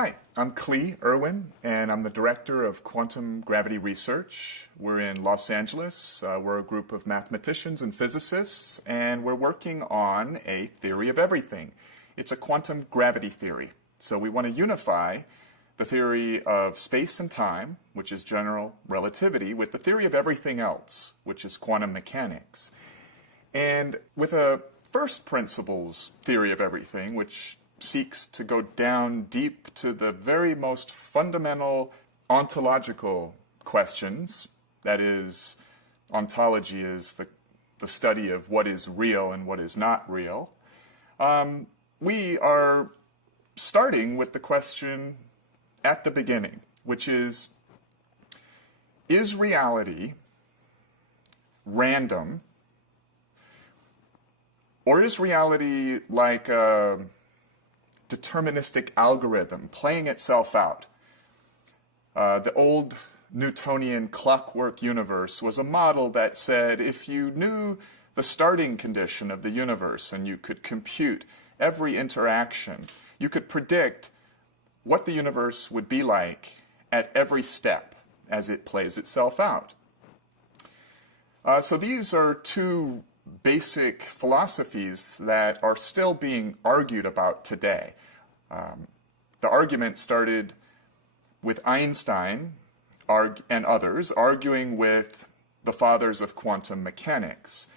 Hi, I'm Klee Irwin, and I'm the director of quantum gravity research. We're in Los Angeles. We're a group of mathematicians and physicists, and we're working on a theory of everything. It's a quantum gravity theory. So we want to unify the theory of space and time, which is general relativity, with the theory of everything else, which is quantum mechanics. And with a first principles theory of everything, which seeks to go down deep to the very most fundamental ontological questions. That is, ontology is the study of what is real and what is not real. We are starting with the question at the beginning, which is reality random, or is reality like a deterministic algorithm playing itself out? The old Newtonian clockwork universe was a model that said if you knew the starting condition of the universe and you could compute every interaction, you could predict what the universe would be like at every step as it plays itself out. So these are two basic philosophies that are still being argued about today. The argument started with Einstein and others arguing with the fathers of quantum mechanics.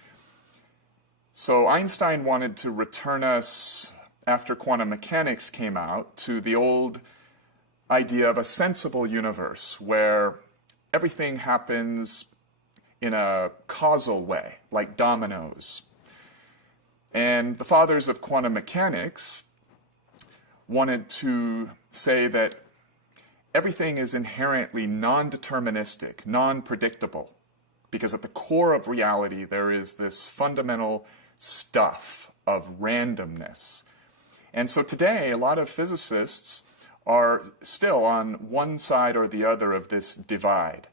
So Einstein wanted to return us, after quantum mechanics came out, to the old idea of a sensible universe where everything happens in a causal way, like dominoes. And the fathers of quantum mechanics wanted to say that everything is inherently non-deterministic, non-predictable, because at the core of reality there is this fundamental stuff of randomness. And so today a lot of physicists are still on one side or the other of this divide.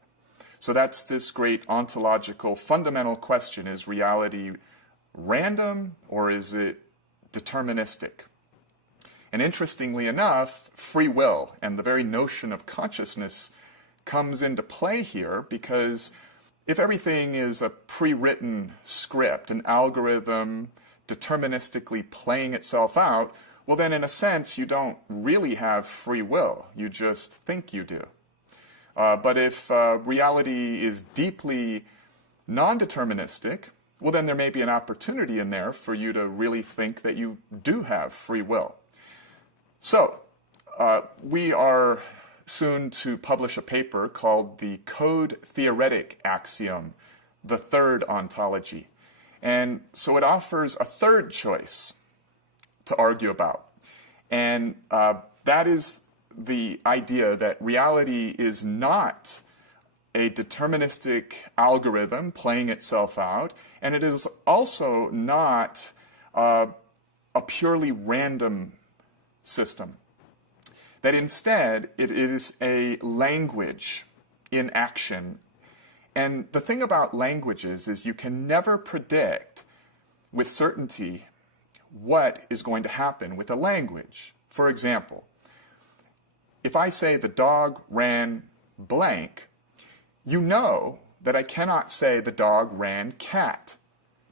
So that's this great ontological fundamental question: is reality random or is it deterministic? And interestingly enough, free will and the very notion of consciousness comes into play here, because if everything is a pre-written script, an algorithm deterministically playing itself out, well then in a sense you don't really have free will, you just think you do. But if reality is deeply non-deterministic, well then there may be an opportunity in there for you to really think that you do have free will. So we are soon to publish a paper called the Code Theoretic Axiom, the third ontology. And so it offers a third choice to argue about. And that is the idea that reality is not a deterministic algorithm playing itself out, and it is also not a purely random system. That instead it is a language in action. And the thing about languages is you can never predict with certainty what is going to happen with a language. For example, if I say the dog ran blank, you know that I cannot say the dog ran cat,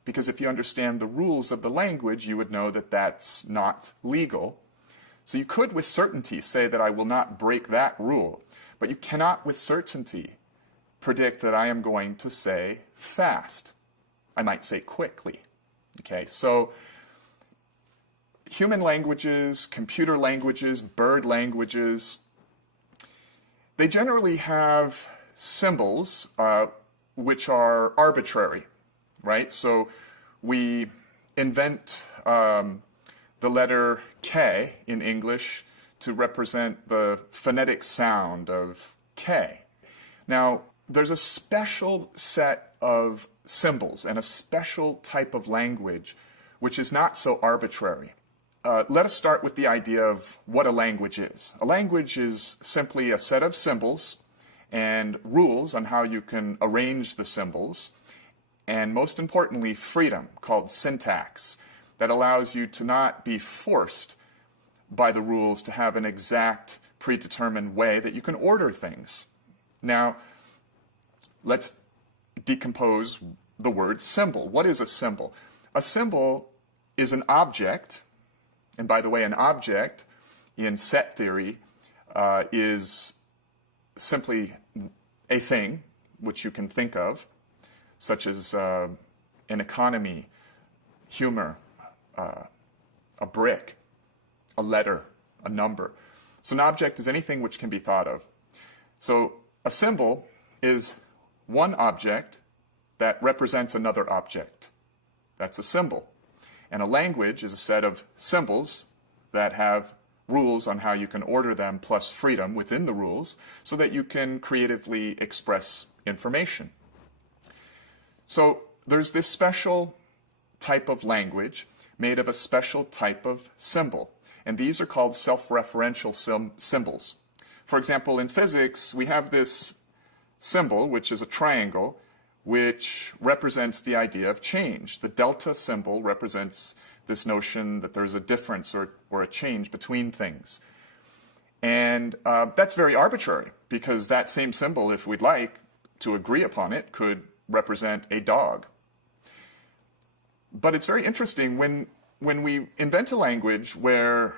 because if you understand the rules of the language, you would know that that's not legal. So you could with certainty say that I will not break that rule, but you cannot with certainty predict that I am going to say fast. I might say quickly. Okay, so human languages, computer languages, bird languages, they generally have symbols which are arbitrary, right? So we invent the letter K in English to represent the phonetic sound of K. Now, there's a special set of symbols and a special type of language which is not so arbitrary. Let us start with the idea of what a language is. A language is simply a set of symbols and rules on how you can arrange the symbols, and most importantly, freedom, called syntax, that allows you to not be forced by the rules to have an exact predetermined way that you can order things. Now, let's decompose the word symbol. What is a symbol? A symbol is an object, and by the way, an object in set theory is simply a thing which you can think of, such as an economy, humor, a brick, a letter, a number. So an object is anything which can be thought of. So a symbol is one object that represents another object. That's a symbol. And a language is a set of symbols that have rules on how you can order them, plus freedom within the rules, so that you can creatively express information. So there's this special type of language made of a special type of symbol, and these are called self-referential symbols. For example, in physics, we have this symbol, which is a triangle, which represents the idea of change. The delta symbol represents this notion that there's a difference or a change between things. And that's very arbitrary, because that same symbol, if we'd like to agree upon it, could represent a dog. But it's very interesting when we invent a language where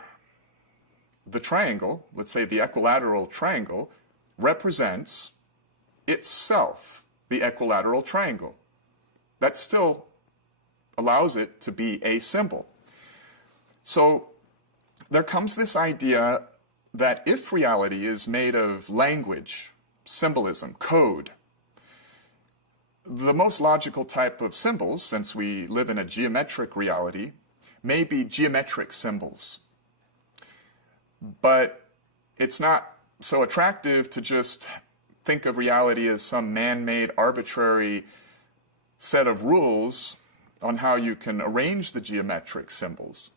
the triangle, let's say the equilateral triangle, represents itself, the equilateral triangle. That still allows it to be a symbol. So there comes this idea that if reality is made of language, symbolism, code, the most logical type of symbols, since we live in a geometric reality, may be geometric symbols. But it's not so attractive to just think of reality as some man-made arbitrary set of rules on how you can arrange the geometric symbols.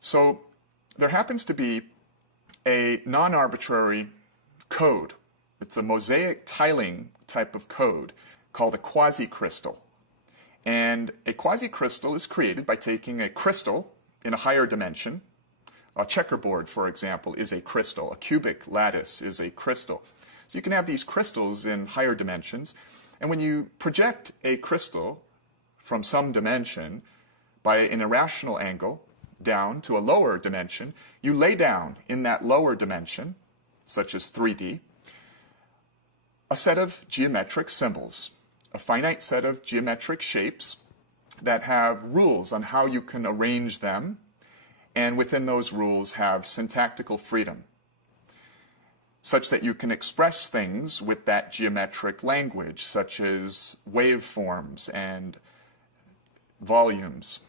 So there happens to be a non-arbitrary code. It's a Mosaic tiling type of code called a quasicrystal. And a quasicrystal is created by taking a crystal in a higher dimension. A checkerboard, for example, is a crystal. A cubic lattice is a crystal. So you can have these crystals in higher dimensions. And when you project a crystal from some dimension by an irrational angle down to a lower dimension, you lay down in that lower dimension, such as 3D, a set of geometric symbols, a finite set of geometric shapes that have rules on how you can arrange them, and within those rules have syntactical freedom, such that you can express things with that geometric language, such as waveforms and volumes.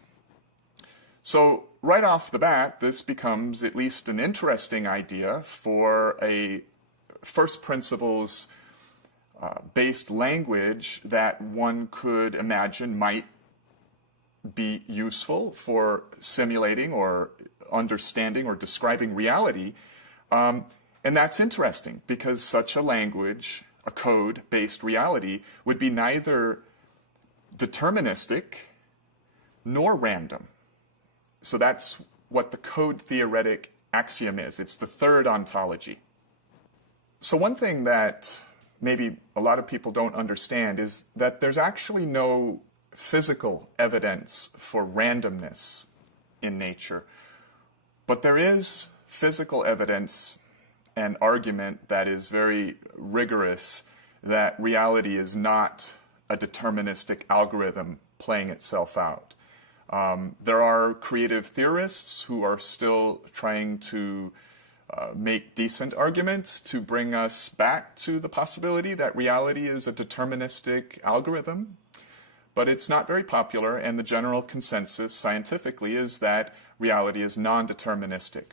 So right off the bat, this becomes at least an interesting idea for a first principles based language that one could imagine might be useful for simulating or understanding or describing reality. And that's interesting, because such a language, a code-based reality, would be neither deterministic nor random. So that's what the code theoretic axiom is. It's the third ontology. So one thing that maybe a lot of people don't understand is that there's actually no physical evidence for randomness in nature, but there is physical evidence and argument that is very rigorous that reality is not a deterministic algorithm playing itself out. There are creative theorists who are still trying to make decent arguments to bring us back to the possibility that reality is a deterministic algorithm, but it's not very popular, and the general consensus scientifically is that reality is non-deterministic.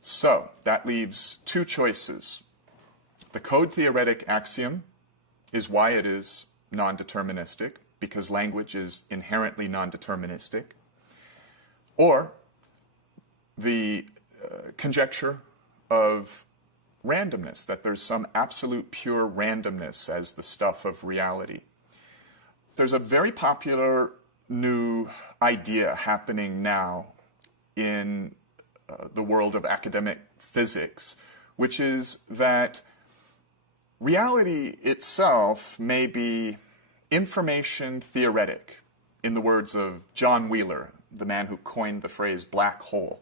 So that leaves two choices. The code theoretic axiom is why it is non-deterministic, because language is inherently non-deterministic, or the conjecture of randomness, that there's some absolute pure randomness as the stuff of reality. There's a very popular new idea happening now in the world of academic physics, which is that reality itself may be information theoretic, in the words of John Wheeler, the man who coined the phrase black hole.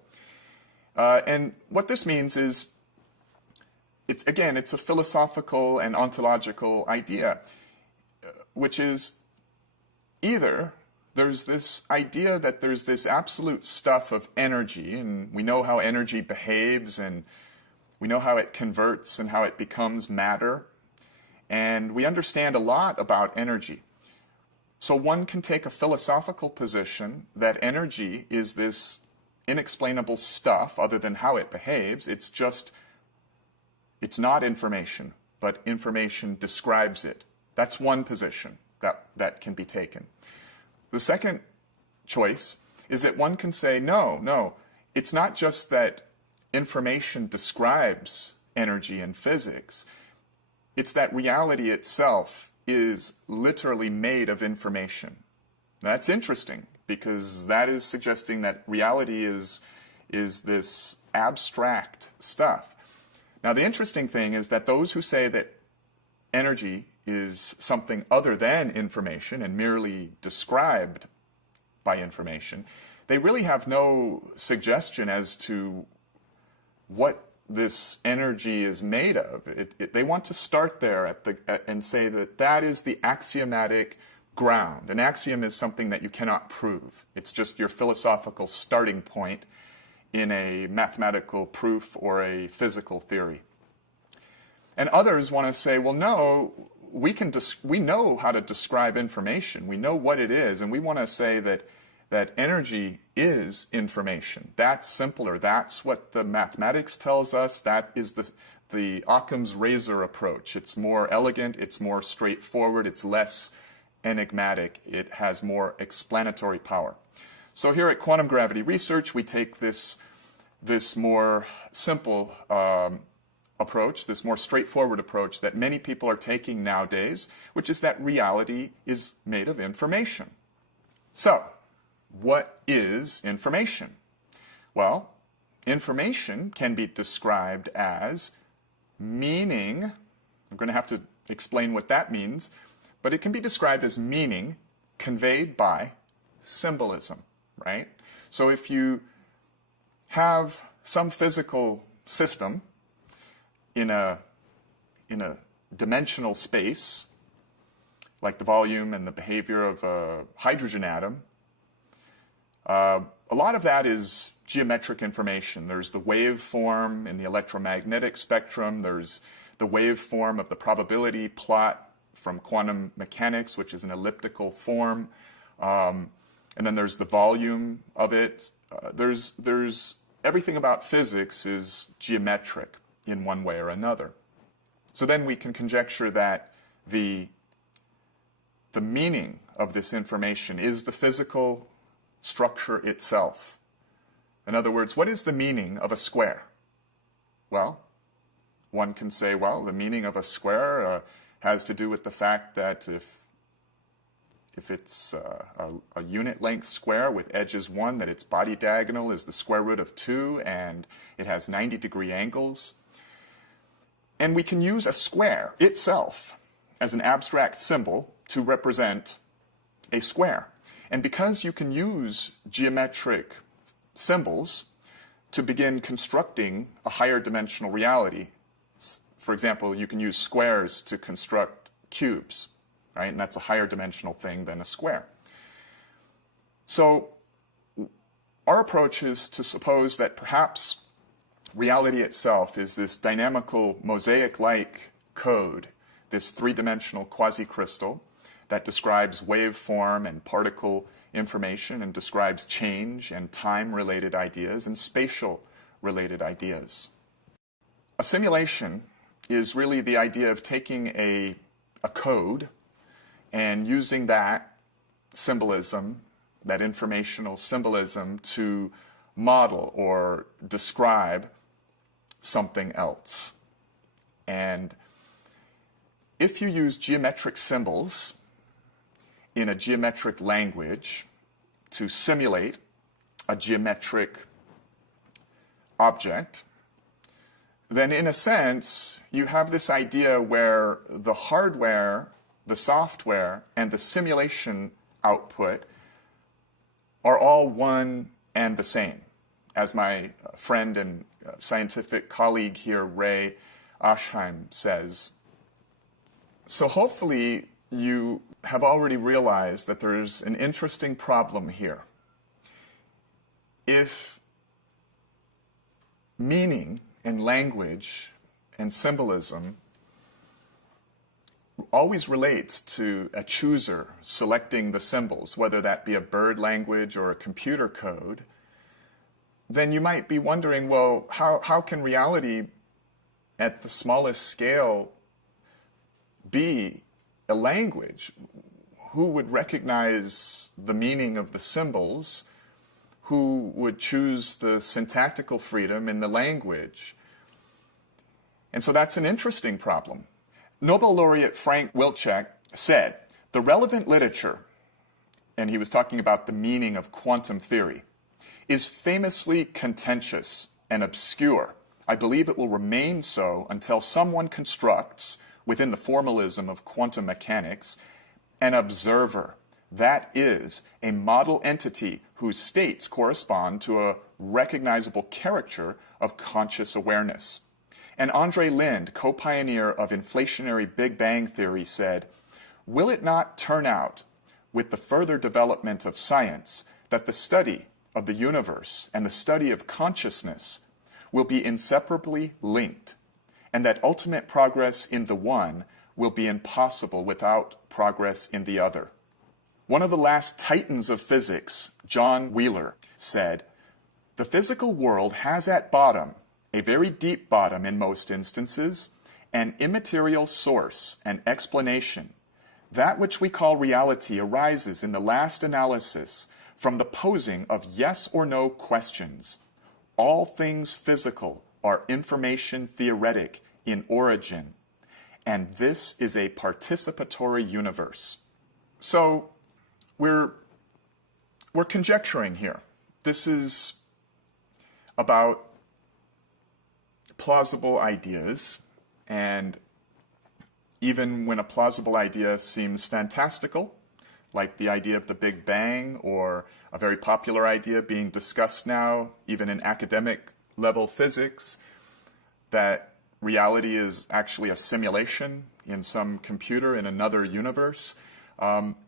And what this means is, it's a philosophical and ontological idea, which is either there's this idea that there's this absolute stuff of energy, and we know how energy behaves, and we know how it converts and how it becomes matter, and we understand a lot about energy. So one can take a philosophical position that energy is this inexplainable stuff other than how it behaves. It's not information, but information describes it. That's one position that can be taken. The second choice is that one can say, no, it's not just that information describes energy in physics. It's that reality itself is literally made of information. That's interesting, because that is suggesting that reality is this abstract stuff. Now, the interesting thing is that those who say that energy is something other than information and merely described by information, they really have no suggestion as to what this energy is made of. They want to start there and say that that is the axiomatic ground. An axiom is something that you cannot prove. It's just your philosophical starting point in a mathematical proof or a physical theory. And others want to say, well, no, we know how to describe information. We know what it is, and we want to say that energy is information. That's simpler. That's what the mathematics tells us. That is the Occam's razor approach. It's more elegant, it's more straightforward, it's less enigmatic, it has more explanatory power. So here at Quantum Gravity Research, we take this more simple approach, this more straightforward approach that many people are taking nowadays, which is that reality is made of information. So, what is information? Well, information can be described as meaning. I'm going to have to explain what that means, but it can be described as meaning conveyed by symbolism, right? So if you have some physical system in a dimensional space, like the volume and the behavior of a hydrogen atom, a lot of that is geometric information. There's the waveform in the electromagnetic spectrum. There's the waveform of the probability plot from quantum mechanics, which is an elliptical form. And then there's the volume of it. There's everything about physics is geometric in one way or another. So then we can conjecture that the meaning of this information is the physical structure itself. In other words, what is the meaning of a square? Well, one can say, well, the meaning of a square has to do with the fact that if it's a unit length square with edges 1, that its body diagonal is the square root of 2, and it has 90-degree angles. And we can use a square itself as an abstract symbol to represent a square. And because you can use geometric symbols to begin constructing a higher dimensional reality, for example, you can use squares to construct cubes, right? And that's a higher dimensional thing than a square. So our approach is to suppose that perhaps reality itself is this dynamical mosaic-like code, this three-dimensional quasicrystal that describes waveform and particle information and describes change and time-related ideas and spatial-related ideas. A simulation is really the idea of taking a code and using that symbolism, that informational symbolism, to model or describe something else. And if you use geometric symbols in a geometric language to simulate a geometric object, then in a sense, you have this idea where the hardware, the software, and the simulation output are all one and the same. As my friend and scientific colleague here, Ray Oshheim, says. So hopefully you have already realized that there's an interesting problem here. If meaning and language and symbolism always relates to a chooser selecting the symbols, whether that be a bird language or a computer code, then you might be wondering, well, how can reality at the smallest scale be a language? Who would recognize the meaning of the symbols? Who would choose the syntactical freedom in the language? And so that's an interesting problem. Nobel laureate Frank Wilczek said, the relevant literature, and he was talking about the meaning of quantum theory, is famously contentious and obscure. I believe it will remain so until someone constructs, within the formalism of quantum mechanics, an observer. That is, a model entity whose states correspond to a recognizable character of conscious awareness. And Andre Linde, co-pioneer of inflationary Big Bang theory, said, will it not turn out, with the further development of science, that the study of the universe and the study of consciousness will be inseparably linked, and that ultimate progress in the one will be impossible without progress in the other? One of the last titans of physics, John Wheeler, said, the physical world has at bottom, a very deep bottom in most instances, an immaterial source and explanation. That which we call reality arises in the last analysis from the posing of yes or no questions. All things physical are information theoretic in origin, and this is a participatory universe. So we're conjecturing here. This is about plausible ideas, and even when a plausible idea seems fantastical, like the idea of the Big Bang, or a very popular idea being discussed now, even in academic level physics, that reality is actually a simulation in some computer in another universe.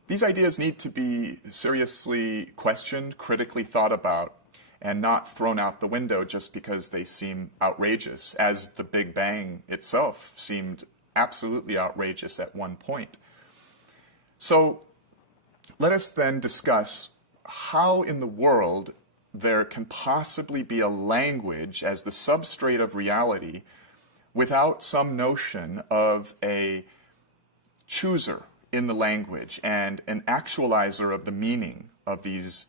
These ideas need to be seriously questioned, critically thought about, and not thrown out the window just because they seem outrageous, as the Big Bang itself seemed absolutely outrageous at one point. So let us then discuss how in the world there can possibly be a language as the substrate of reality without some notion of a chooser in the language and an actualizer of the meaning of these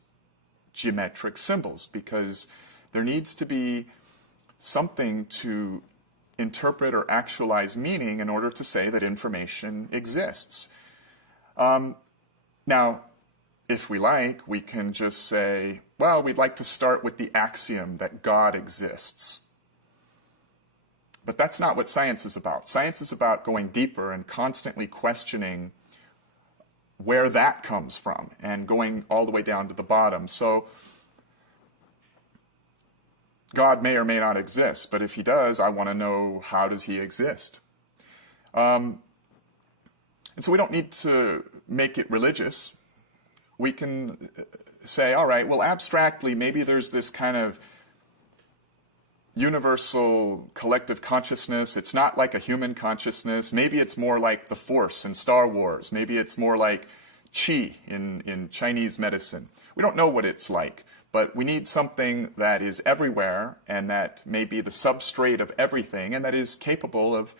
geometric symbols, because there needs to be something to interpret or actualize meaning in order to say that information exists. Now, if we like, we can just say, well, we'd like to start with the axiom that God exists. But that's not what science is about. Science is about going deeper and constantly questioning where that comes from and going all the way down to the bottom. So God may or may not exist, but if he does, I want to know, how does he exist? And so we don't need to make it religious. We can say, all right, well, abstractly, maybe there's this kind of universal collective consciousness. It's not like a human consciousness. Maybe it's more like the Force in Star Wars. Maybe it's more like Qi in Chinese medicine. We don't know what it's like, but we need something that is everywhere and that may be the substrate of everything and that is capable of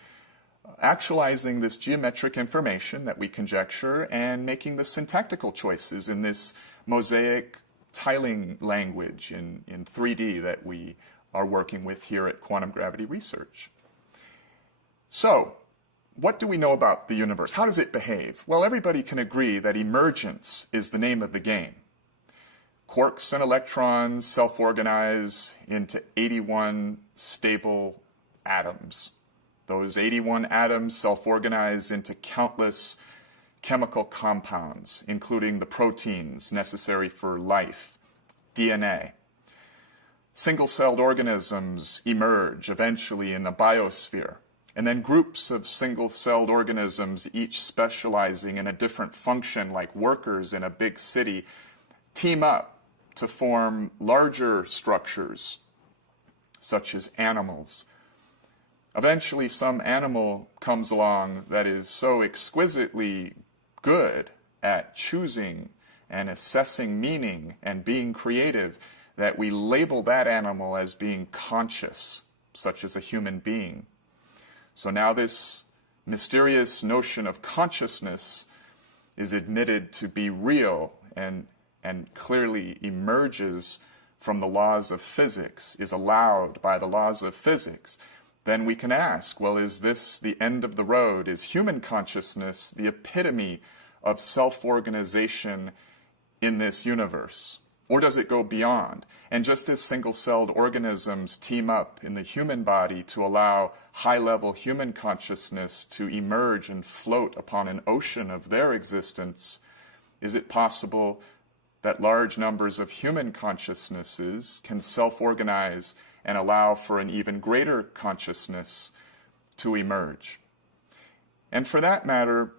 actualizing this geometric information that we conjecture and making the syntactical choices in this Mosaic tiling language in 3D that we are working with here at Quantum Gravity Research. So, what do we know about the universe? How does it behave? Well, everybody can agree that emergence is the name of the game. Quarks and electrons self-organize into 81 stable atoms. Those 81 atoms self-organize into countless chemical compounds, including the proteins necessary for life, DNA. Single-celled organisms emerge eventually in a biosphere, and then groups of single-celled organisms, each specializing in a different function, like workers in a big city, team up to form larger structures, such as animals. Eventually, some animal comes along that is so exquisitely good at choosing and assessing meaning and being creative that we label that animal as being conscious, such as a human being. So now this mysterious notion of consciousness is admitted to be real and clearly emerges from the laws of physics, is allowed by the laws of physics. Then we can ask, well, is this the end of the road? Is human consciousness the epitome of self-organization in this universe? Or does it go beyond? And just as single-celled organisms team up in the human body to allow high-level human consciousness to emerge and float upon an ocean of their existence, is it possible that large numbers of human consciousnesses can self-organize and allow for an even greater consciousness to emerge? And for that matter,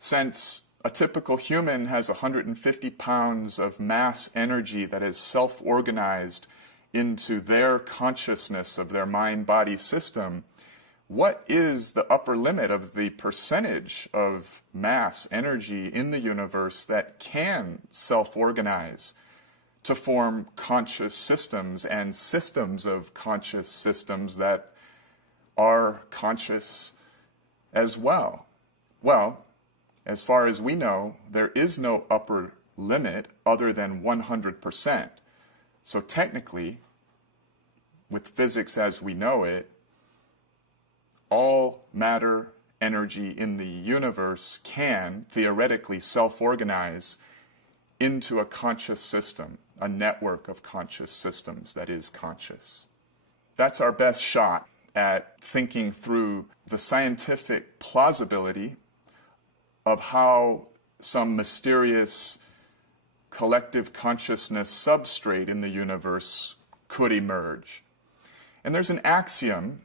since a typical human has 150 pounds of mass energy that is self-organized into their consciousness of their mind-body system, what is the upper limit of the percentage of mass energy in the universe that can self-organize to form conscious systems and systems of conscious systems that are conscious as well? Well, as far as we know, there is no upper limit other than 100%. So technically, with physics as we know it, all matter, energy in the universe can theoretically self-organize into a conscious system, a network of conscious systems that is conscious. That's our best shot at thinking through the scientific plausibility of how some mysterious collective consciousness substrate in the universe could emerge. And there's an axiom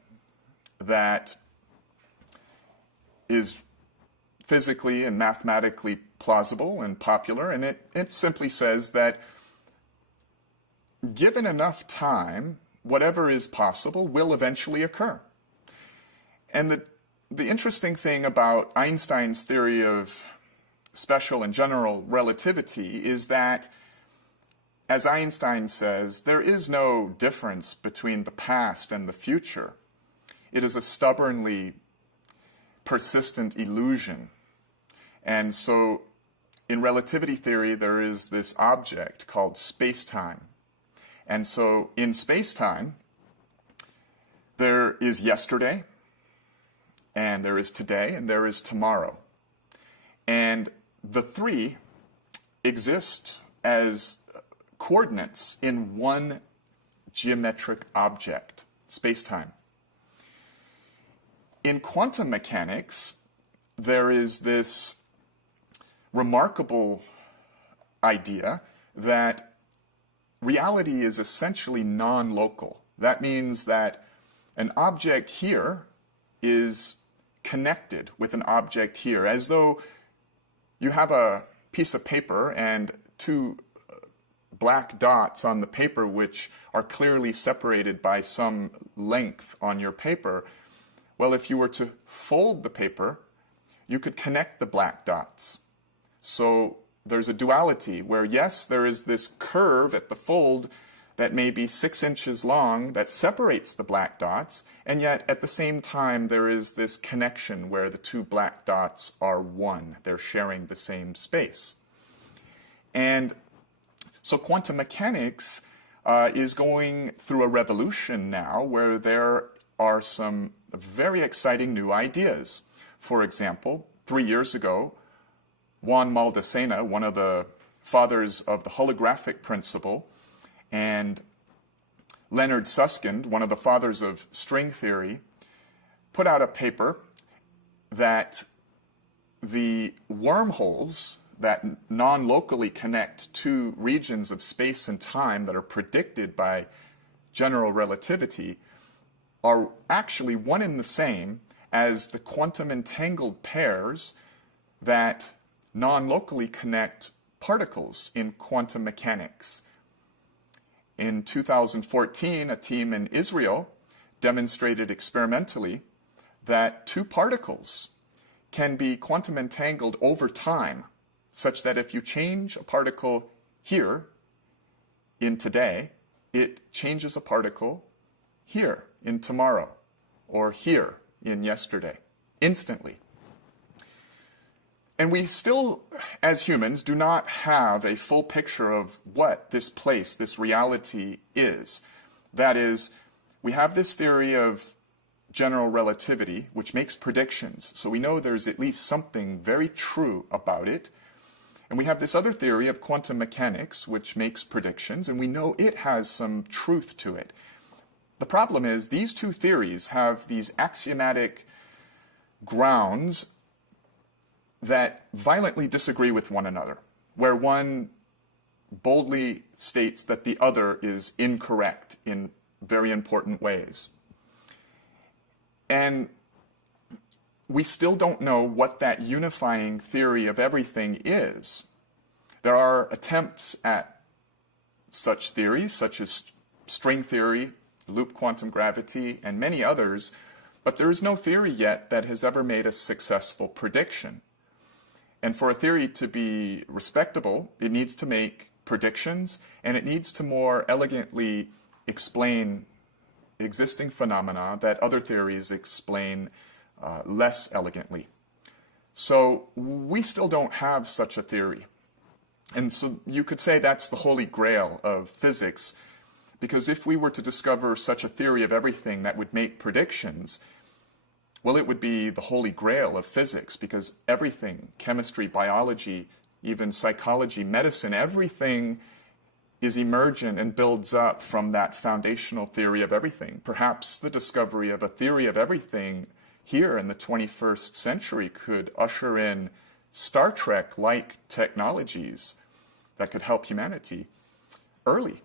that is physically and mathematically plausible and popular, and it simply says that given enough time, whatever is possible will eventually occur. And the interesting thing about Einstein's theory of special and general relativity is that, as Einstein says, there is no difference between the past and the future. It is a stubbornly persistent illusion. And so in relativity theory, there is this object called space-time. And so in space-time, there is yesterday, and there is today, and there is tomorrow. And the three exist as coordinates in one geometric object, space-time. In quantum mechanics, there is this remarkable idea that reality is essentially non-local. That means that an object here is connected with an object here, as though you have a piece of paper and two black dots on the paper which are clearly separated by some length on your paper. Well, if you were to fold the paper, you could connect the black dots. So there's a duality where, yes, there is this curve at the fold that may be 6 inches long that separates the black dots, and yet at the same time there is this connection where the two black dots are one. They're sharing the same space. And so quantum mechanics is going through a revolution now where there are some very exciting new ideas. For example, 3 years ago, Juan Maldacena, one of the fathers of the holographic principle, and Leonard Susskind, one of the fathers of string theory, put out a paper that the wormholes that non-locally connect two regions of space and time that are predicted by general relativity are actually one and the same as the quantum entangled pairs that non-locally connect particles in quantum mechanics. In 2014, a team in Israel demonstrated experimentally that two particles can be quantum entangled over time, such that if you change a particle here in today, it changes a particle here in tomorrow, or here in yesterday, instantly. And we still, as humans, do not have a full picture of what this place, this reality is. That is, we have this theory of general relativity, which makes predictions. So we know there's at least something very true about it. And we have this other theory of quantum mechanics, which makes predictions, and we know it has some truth to it. The problem is these two theories have these axiomatic grounds that violently disagree with one another, where one boldly states that the other is incorrect in very important ways. And we still don't know what that unifying theory of everything is. There are attempts at such theories, such as string theory, loop quantum gravity, and many others, but there is no theory yet that has ever made a successful prediction. And for a theory to be respectable, it needs to make predictions, and it needs to more elegantly explain existing phenomena that other theories explain less elegantly. So we still don't have such a theory. And so you could say that's the holy grail of physics, because if we were to discover such a theory of everything that would make predictions, well, it would be the holy grail of physics, because everything, chemistry, biology, even psychology, medicine, everything is emergent and builds up from that foundational theory of everything. Perhaps the discovery of a theory of everything here in the 21st century could usher in Star Trek-like technologies that could help humanity early.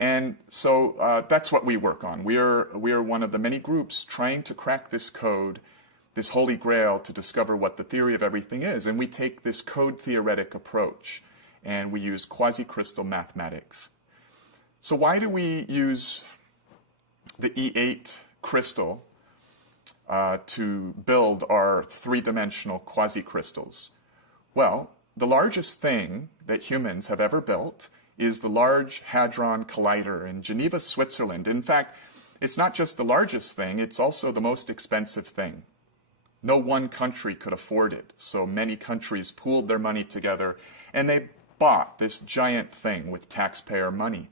And so that's what we work on. We are one of the many groups trying to crack this code, this holy grail, to discover what the theory of everything is. And we take this code theoretic approach, and we use quasicrystal mathematics. So why do we use the E8 crystal to build our three-dimensional quasicrystals? Well, the largest thing that humans have ever built is the Large Hadron Collider in Geneva, Switzerland. In fact, it's not just the largest thing, it's also the most expensive thing. No one country could afford it, so many countries pooled their money together, and they bought this giant thing with taxpayer money.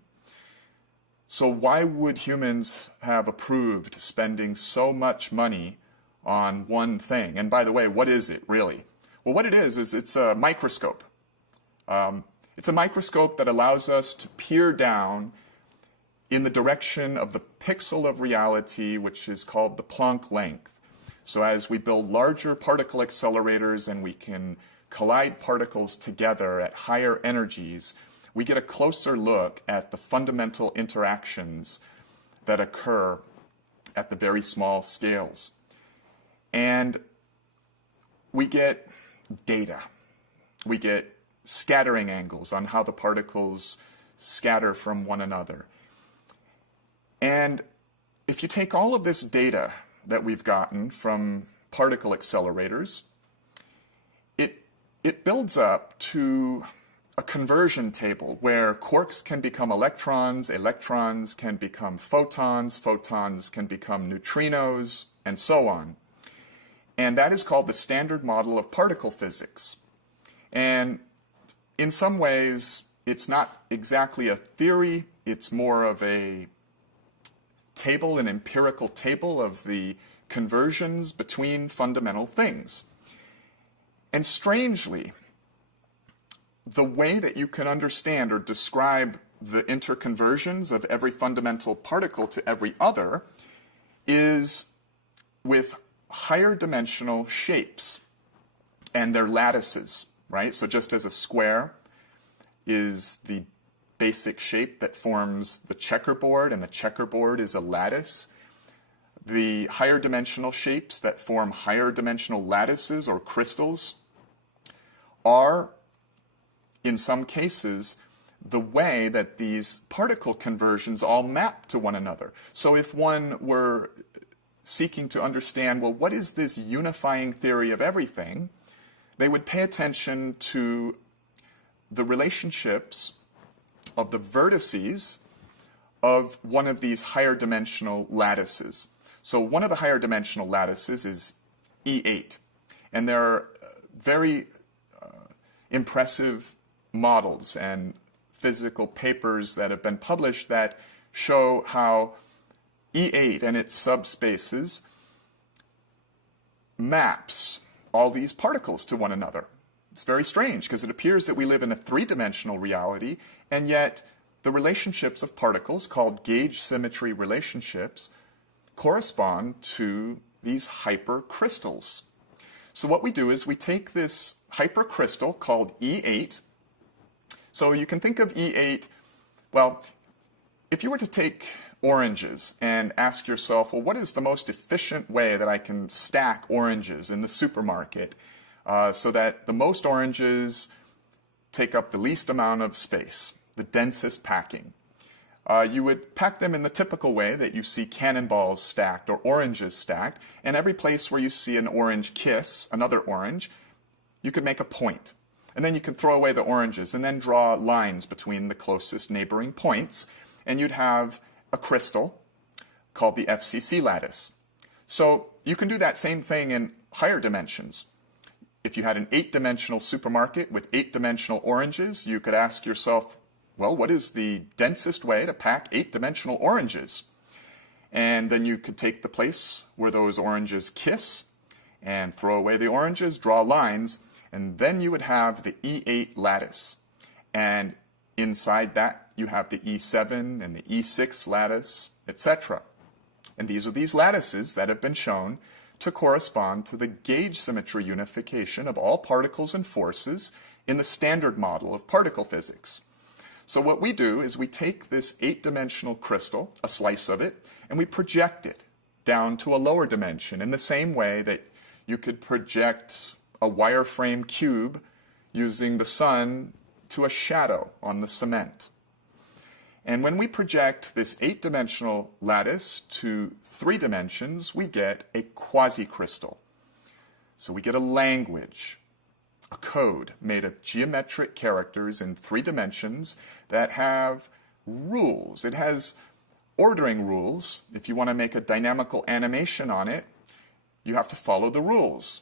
So why would humans have approved spending so much money on one thing? And by the way, what is it really? Well, what it is it's a microscope. It's a microscope that allows us to peer down in the direction of the pixel of reality, which is called the Planck length. So as we build larger particle accelerators and we can collide particles together at higher energies, we get a closer look at the fundamental interactions that occur at the very small scales. And we get data. We get scattering angles on how the particles scatter from one another. And if you take all of this data that we've gotten from particle accelerators, it builds up to a conversion table where quarks can become electrons, electrons can become photons, photons can become neutrinos, and so on. And that is called the standard model of particle physics. And in some ways, it's not exactly a theory, it's more of a table, an empirical table of the conversions between fundamental things. And strangely, the way that you can understand or describe the interconversions of every fundamental particle to every other is with higher dimensional shapes and their lattices, right? So just as a square is the basic shape that forms the checkerboard, and the checkerboard is a lattice, the higher dimensional shapes that form higher dimensional lattices or crystals are, in some cases, the way that these particle conversions all map to one another. So if one were seeking to understand, well, what is this unifying theory of everything, they would pay attention to the relationships of the vertices of one of these higher dimensional lattices. So one of the higher dimensional lattices is E8. And there are very impressive models and physical papers that have been published that show how E8 and its subspaces maps all these particles to one another. It's very strange because it appears that we live in a three-dimensional reality, and yet the relationships of particles, called gauge symmetry relationships, correspond to these hypercrystals. So what we do is we take this hypercrystal called E8. So you can think of E8, well, if you were to take oranges and ask yourself, well, what is the most efficient way that I can stack oranges in the supermarket so that the most oranges take up the least amount of space, the densest packing? You would pack them in the typical way that you see cannonballs stacked or oranges stacked, and every place where you see an orange kiss another orange, you could make a point. And then you could throw away the oranges and then draw lines between the closest neighboring points, and you'd have a crystal called the FCC lattice. So you can do that same thing in higher dimensions. If you had an 8-dimensional supermarket with 8-dimensional oranges, you could ask yourself, well, what is the densest way to pack 8-dimensional oranges? And then you could take the place where those oranges kiss and throw away the oranges, draw lines, and then you would have the E8 lattice. And inside that, you have the E7 and the E6 lattice, etc. And these are these lattices that have been shown to correspond to the gauge symmetry unification of all particles and forces in the standard model of particle physics. So what we do is we take this 8-dimensional crystal, a slice of it, and we project it down to a lower dimension in the same way that you could project a wireframe cube using the sun to a shadow on the cement. And when we project this 8-dimensional lattice to 3 dimensions, we get a quasicrystal. So we get a language, a code made of geometric characters in 3 dimensions that have rules. It has ordering rules. If you want to make a dynamical animation on it, you have to follow the rules.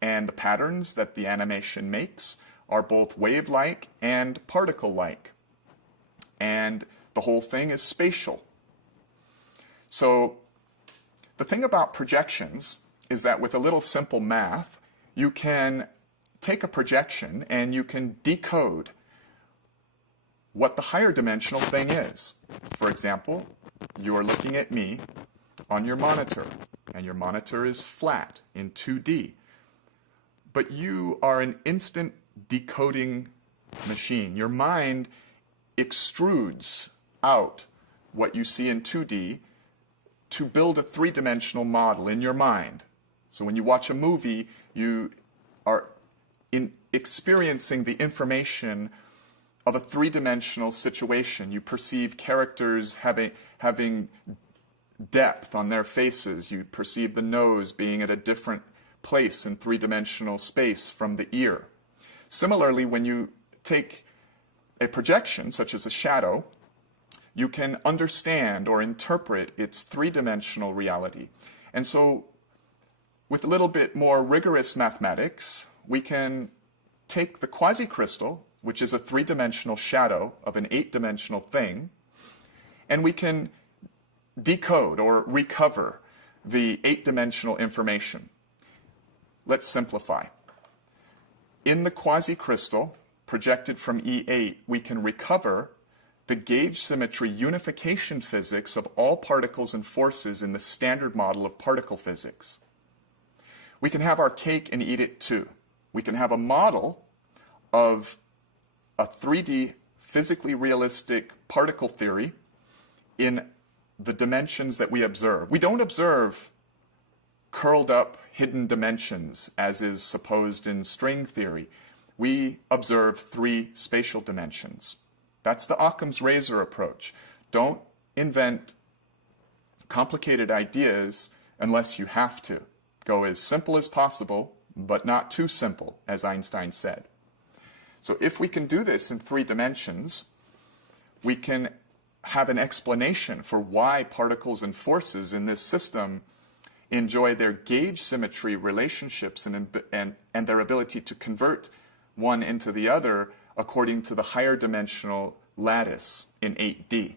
And the patterns that the animation makes are both wave-like and particle-like. And the whole thing is spatial. So the thing about projections is that with a little simple math, you can take a projection and you can decode what the higher dimensional thing is. For example, you're looking at me on your monitor, and your monitor is flat in 2D. But you are an instant decoding machine. Your mind extrudes out what you see in 2D to build a 3-dimensional model in your mind. So when you watch a movie, you are experiencing the information of a 3-dimensional situation. You perceive characters having depth on their faces. You perceive the nose being at a different place in 3-dimensional space from the ear. Similarly, when you take a projection, such as a shadow, you can understand or interpret its 3-dimensional reality. And so, with a little bit more rigorous mathematics, we can take the quasicrystal, which is a 3-dimensional shadow of an 8-dimensional thing, and we can decode or recover the 8-dimensional information. Let's simplify. In the quasicrystal, projected from E8, we can recover the gauge symmetry unification physics of all particles and forces in the standard model of particle physics. We can have our cake and eat it too. We can have a model of a 3D physically realistic particle theory in the dimensions that we observe. We don't observe curled up hidden dimensions as is supposed in string theory. We observe 3 spatial dimensions. That's the Occam's razor approach. Don't invent complicated ideas unless you have to. Go as simple as possible, but not too simple, as Einstein said. So if we can do this in 3 dimensions, we can have an explanation for why particles and forces in this system enjoy their gauge symmetry relationships and their ability to convert one into the other according to the higher dimensional lattice in 8D.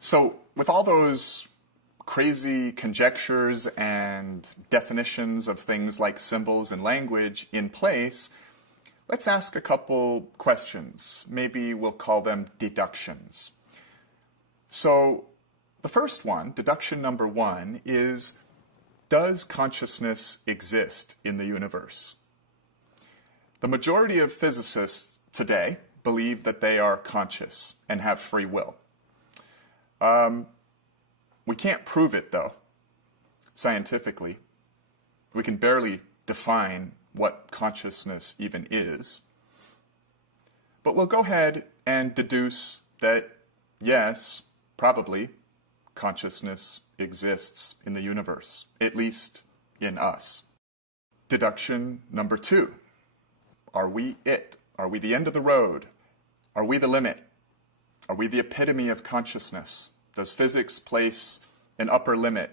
So with all those crazy conjectures and definitions of things like symbols and language in place, let's ask a couple questions. Maybe we'll call them deductions. So the first one, deduction number 1, is, does consciousness exist in the universe? The majority of physicists today believe that they are conscious and have free will. We can't prove it, though, scientifically. We can barely define what consciousness even is. But we'll go ahead and deduce that, yes, probably, consciousness exists in the universe, at least in us. Deduction number 2. Are we it? Are we the end of the road? Are we the limit? Are we the epitome of consciousness? Does physics place an upper limit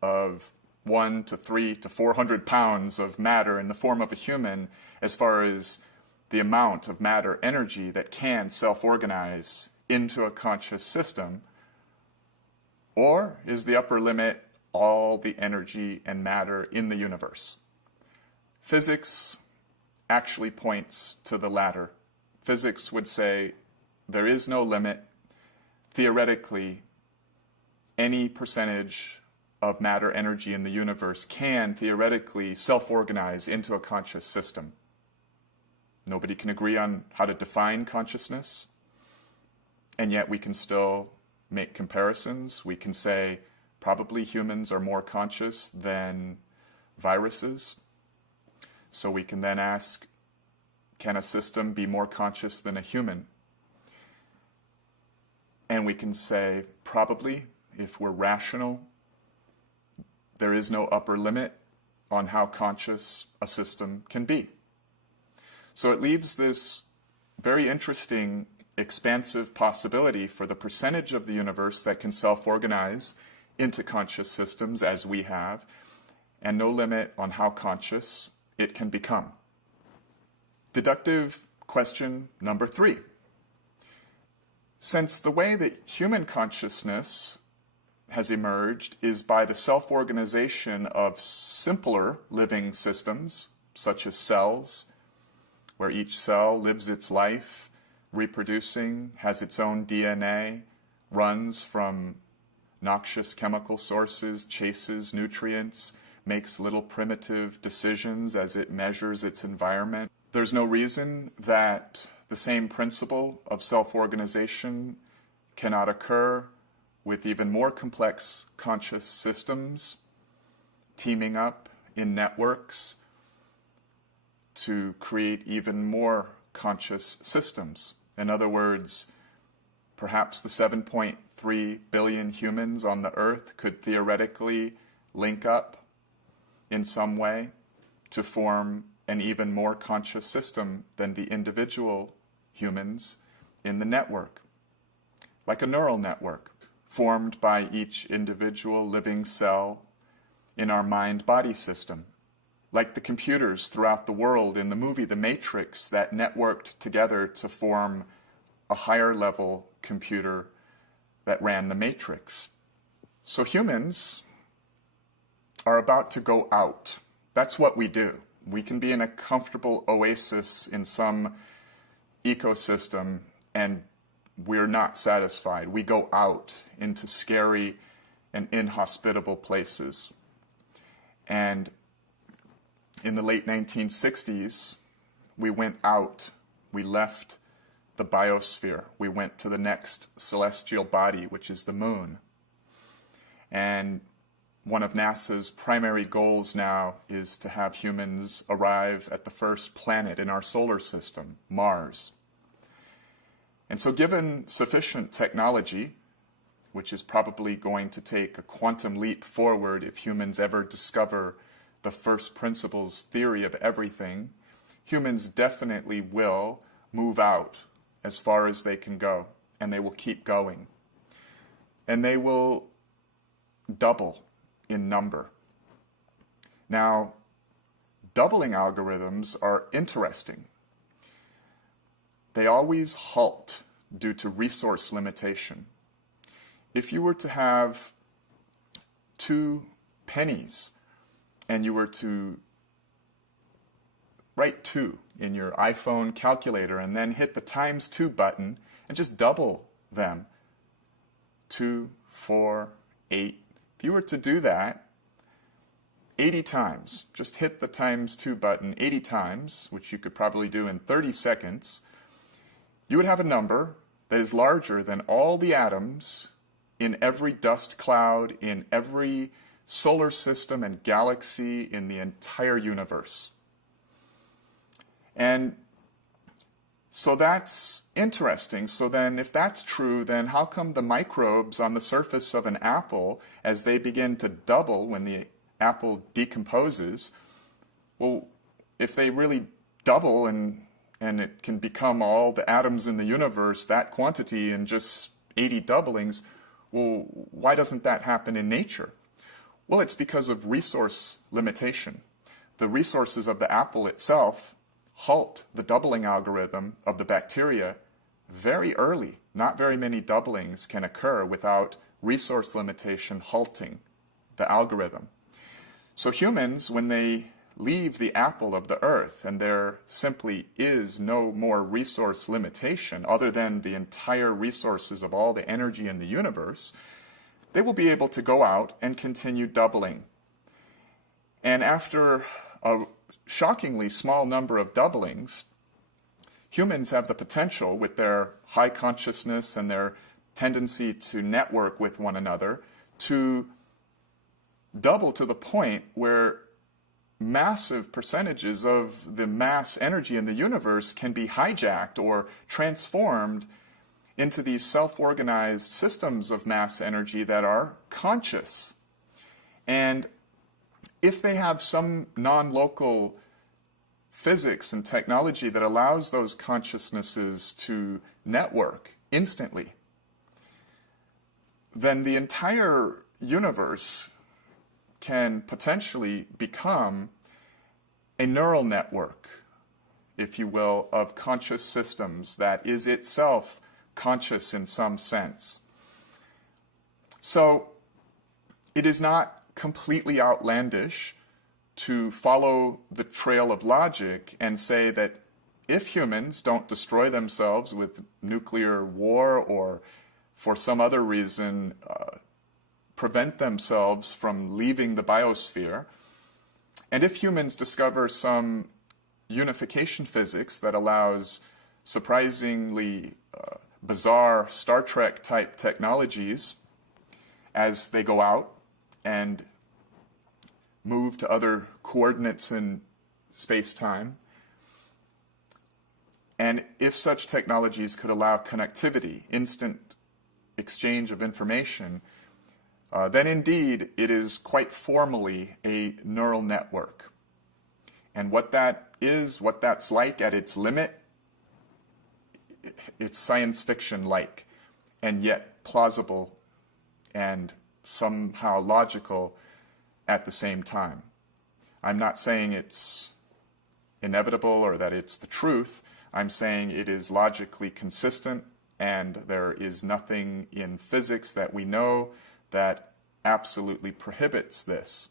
of 1 to 3 to 400 pounds of matter in the form of a human as far as the amount of matter energy that can self-organize into a conscious system? Or is the upper limit all the energy and matter in the universe? Physics actually points to the latter. Physics would say there is no limit. Theoretically, any percentage of matter energy in the universe can theoretically self-organize into a conscious system. Nobody can agree on how to define consciousness, and yet we can still make comparisons. We can say probably humans are more conscious than viruses. So we can then ask, can a system be more conscious than a human? And we can say, probably, if we're rational, there is no upper limit on how conscious a system can be. So it leaves this very interesting, expansive possibility for the percentage of the universe that can self-organize into conscious systems, as we have, and no limit on how conscious it can become. Deductive question number 3. Since the way that human consciousness has emerged is by the self-organization of simpler living systems, such as cells, where each cell lives its life, reproducing, has its own DNA, runs from noxious chemical sources, chases nutrients, makes little primitive decisions as it measures its environment. There's no reason that the same principle of self-organization cannot occur with even more complex conscious systems teaming up in networks to create even more conscious systems. In other words, perhaps the 7.3 billion humans on the Earth could theoretically link up in some way to form an even more conscious system than the individual humans in the network, like a neural network formed by each individual living cell in our mind-body system, like the computers throughout the world in the movie The Matrix that networked together to form a higher level computer that ran the Matrix. So humans are about to go out. That's what we do. We can be in a comfortable oasis in some ecosystem and we're not satisfied. We go out into scary and inhospitable places. And in the late 1960s, we went out. We left the biosphere. We went to the next celestial body, which is the moon. And one of NASA's primary goals now is to have humans arrive at the first planet in our solar system, Mars. And so given sufficient technology, which is probably going to take a quantum leap forward if humans ever discover the first principles theory of everything, humans definitely will move out as far as they can go, and they will keep going. And they will double in number. Now, doubling algorithms are interesting. They always halt due to resource limitation. If you were to have 2 pennies and you were to write 2 in your iPhone calculator and then hit the times 2 button and just double them, 2, 4, 8. If you were to do that 80 times, just hit the times 2 button 80 times, which you could probably do in 30 seconds, you would have a number that is larger than all the atoms in every dust cloud, in every solar system and galaxy in the entire universe. And so that's interesting. So then if that's true, then how come the microbes on the surface of an apple, as they begin to double when the apple decomposes, well, if they really double and it can become all the atoms in the universe, that quantity in just 80 doublings, well, why doesn't that happen in nature? Well, it's because of resource limitation. The resources of the apple itself halt the doubling algorithm of the bacteria very early. Not very many doublings can occur without resource limitation halting the algorithm. So humans, when they leave the apple of the earth and there simply is no more resource limitation other than the entire resources of all the energy in the universe, they will be able to go out and continue doubling. And after a shockingly small number of doublings, humans have the potential, with their high consciousness and their tendency to network with one another, to double to the point where massive percentages of the mass energy in the universe can be hijacked or transformed into these self-organized systems of mass energy that are conscious. And if they have some non-local physics and technology that allows those consciousnesses to network instantly, then the entire universe can potentially become a neural network, if you will, of conscious systems that is itself conscious in some sense. So it is not completely outlandish to follow the trail of logic and say that if humans don't destroy themselves with nuclear war or for some other reason prevent themselves from leaving the biosphere, and if humans discover some unification physics that allows surprisingly bizarre Star Trek type technologies as they go out and move to other coordinates in space-time, and if such technologies could allow connectivity, instant exchange of information, then indeed it is quite formally a neural network. And what that is, what that's like at its limit, it's science fiction-like, and yet plausible and somehow logical at the same time. I'm not saying it's inevitable or that it's the truth. I'm saying it is logically consistent, and there is nothing in physics that we know that absolutely prohibits this.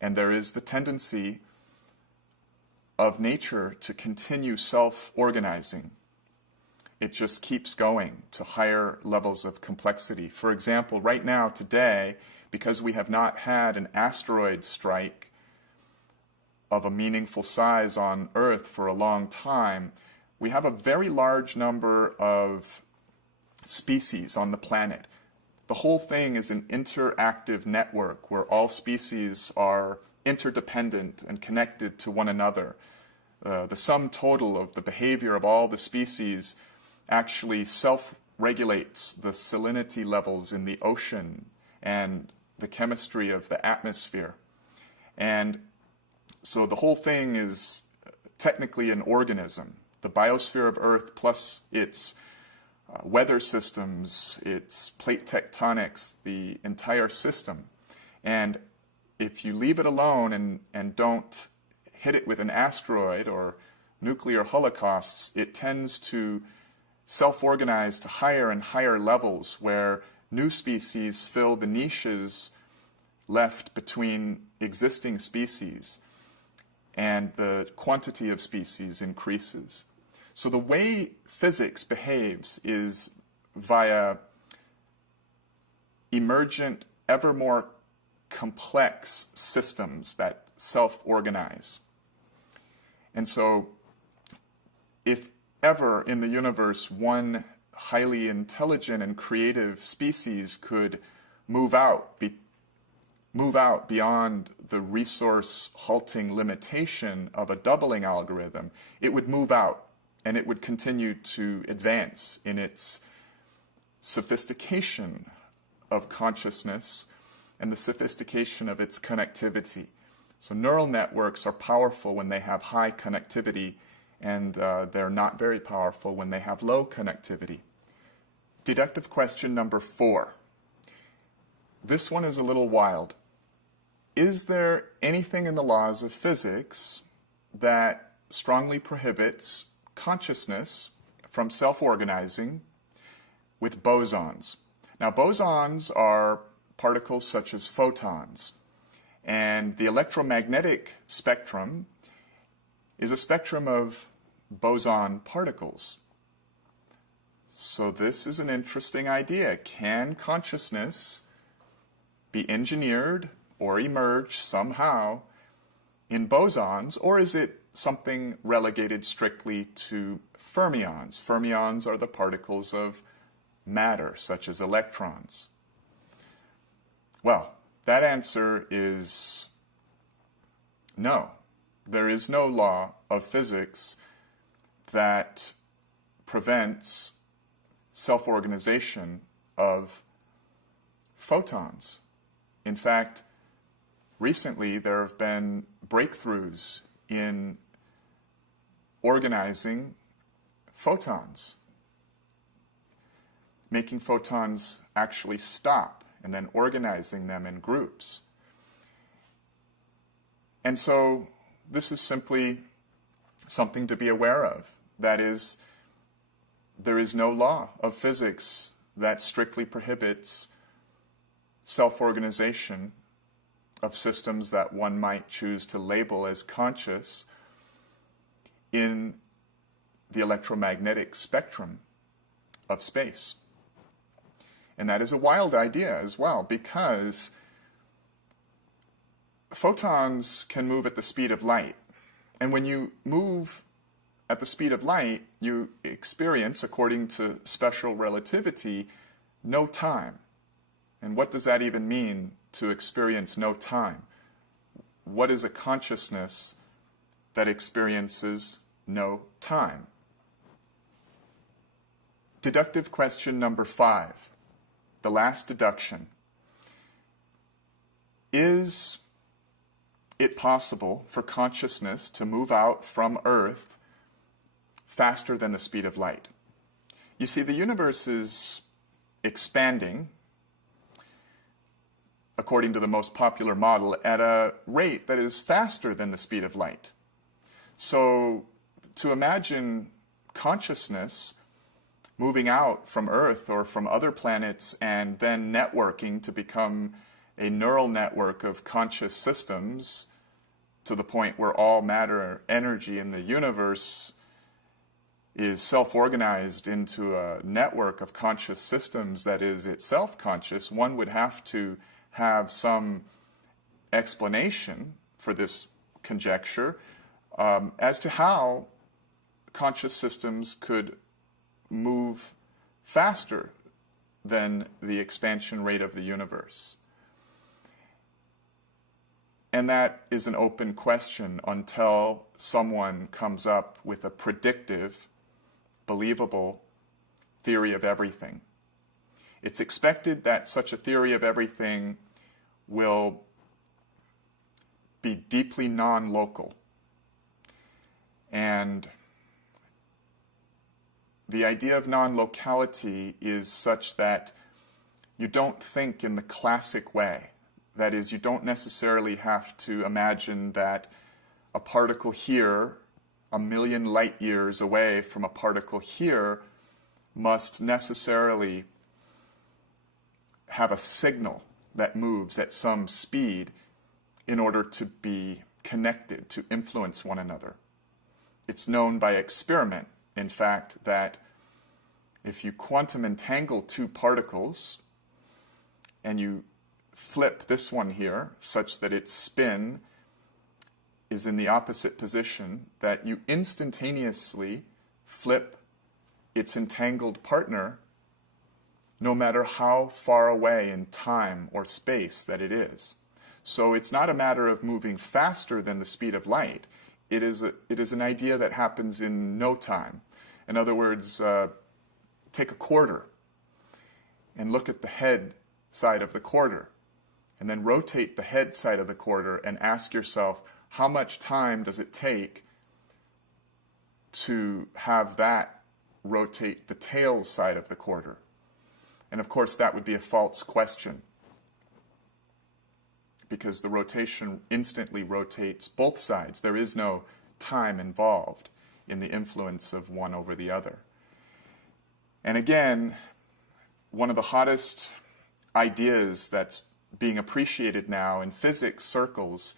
And there is the tendency of nature to continue self-organizing. it just keeps going to higher levels of complexity. For example, right now, today, because we have not had an asteroid strike of a meaningful size on Earth for a long time, we have a very large number of species on the planet. The whole thing is an interactive network where all species are interdependent and connected to one another. The sum total of the behavior of all the species actually self-regulates the salinity levels in the ocean and the chemistry of the atmosphere. And so the whole thing is technically an organism. The biosphere of Earth plus its weather systems, its plate tectonics, the entire system. And if you leave it alone and don't hit it with an asteroid or nuclear holocausts, it tends to self-organize to higher and higher levels where new species fill the niches left between existing species, and the quantity of species increases. So the way physics behaves is via emergent, ever more complex systems that self-organize. And so if ever in the universe one highly intelligent and creative species could move out beyond the resource halting limitation of a doubling algorithm, it would move out and it would continue to advance in its sophistication of consciousness and the sophistication of its connectivity. So neural networks are powerful when they have high connectivity, and they're not very powerful when they have low connectivity. Deductive question number 4. This one is a little wild. Is there anything in the laws of physics that strongly prohibits consciousness from self-organizing with bosons? Now, bosons are particles such as photons, and the electromagnetic spectrum is a spectrum of boson particles. So this is an interesting idea. Can consciousness be engineered or emerge somehow in bosons, or is it something relegated strictly to fermions? Fermions are the particles of matter, such as electrons. Well, that answer is no. There is no law of physics that prevents self-organization of photons. In fact, recently there have been breakthroughs in organizing photons, making photons actually stop and then organizing them in groups. And so this is simply something to be aware of. That is, there is no law of physics that strictly prohibits self-organization of systems that one might choose to label as conscious in the electromagnetic spectrum of space. And that is a wild idea as well, because photons can move at the speed of light. And when you move at the speed of light, you experience, according to special relativity, no time. And what does that even mean, to experience no time? What is a consciousness that experiences no time? Deductive question number 5, the last deduction. Is it possible for consciousness to move out from Earth faster than the speed of light? You see, the universe is expanding, according to the most popular model, at a rate that is faster than the speed of light. So to imagine consciousness moving out from Earth or from other planets and then networking to become a neural network of conscious systems to the point where all matter energy in the universe is self-organized into a network of conscious systems that is itself conscious, one would have to have some explanation for this conjecture as to how conscious systems could move faster than the expansion rate of the universe. And that is an open question until someone comes up with a predictive, believable theory of everything. It's expected that such a theory of everything will be deeply non-local. And the idea of non-locality is such that you don't think in the classic way. That is, you don't necessarily have to imagine that a particle here, a million light years away from a particle here, must necessarily have a signal that moves at some speed in order to be connected, to influence one another. It's known by experiment, in fact, that if you quantum entangle two particles and you flip this one here such that its spin is in the opposite position, that you instantaneously flip its entangled partner no matter how far away in time or space that it is. So it's not a matter of moving faster than the speed of light. It is an idea that happens in no time. In other words, take a quarter and look at the head side of the quarter, and then rotate the head side of the quarter and ask yourself, how much time does it take to have that rotate the tail side of the quarter? And of course, that would be a false question, because the rotation instantly rotates both sides. There is no time involved in the influence of one over the other. And again, one of the hottest ideas that's being appreciated now in physics circles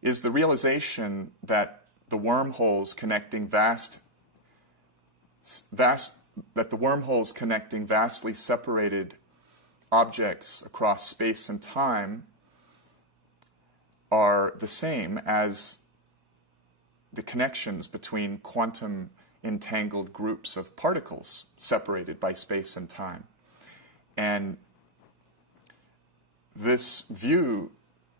is the realization that the wormholes connecting vastly separated objects across space and time are the same as the connections between quantum entangled groups of particles separated by space and time. And this view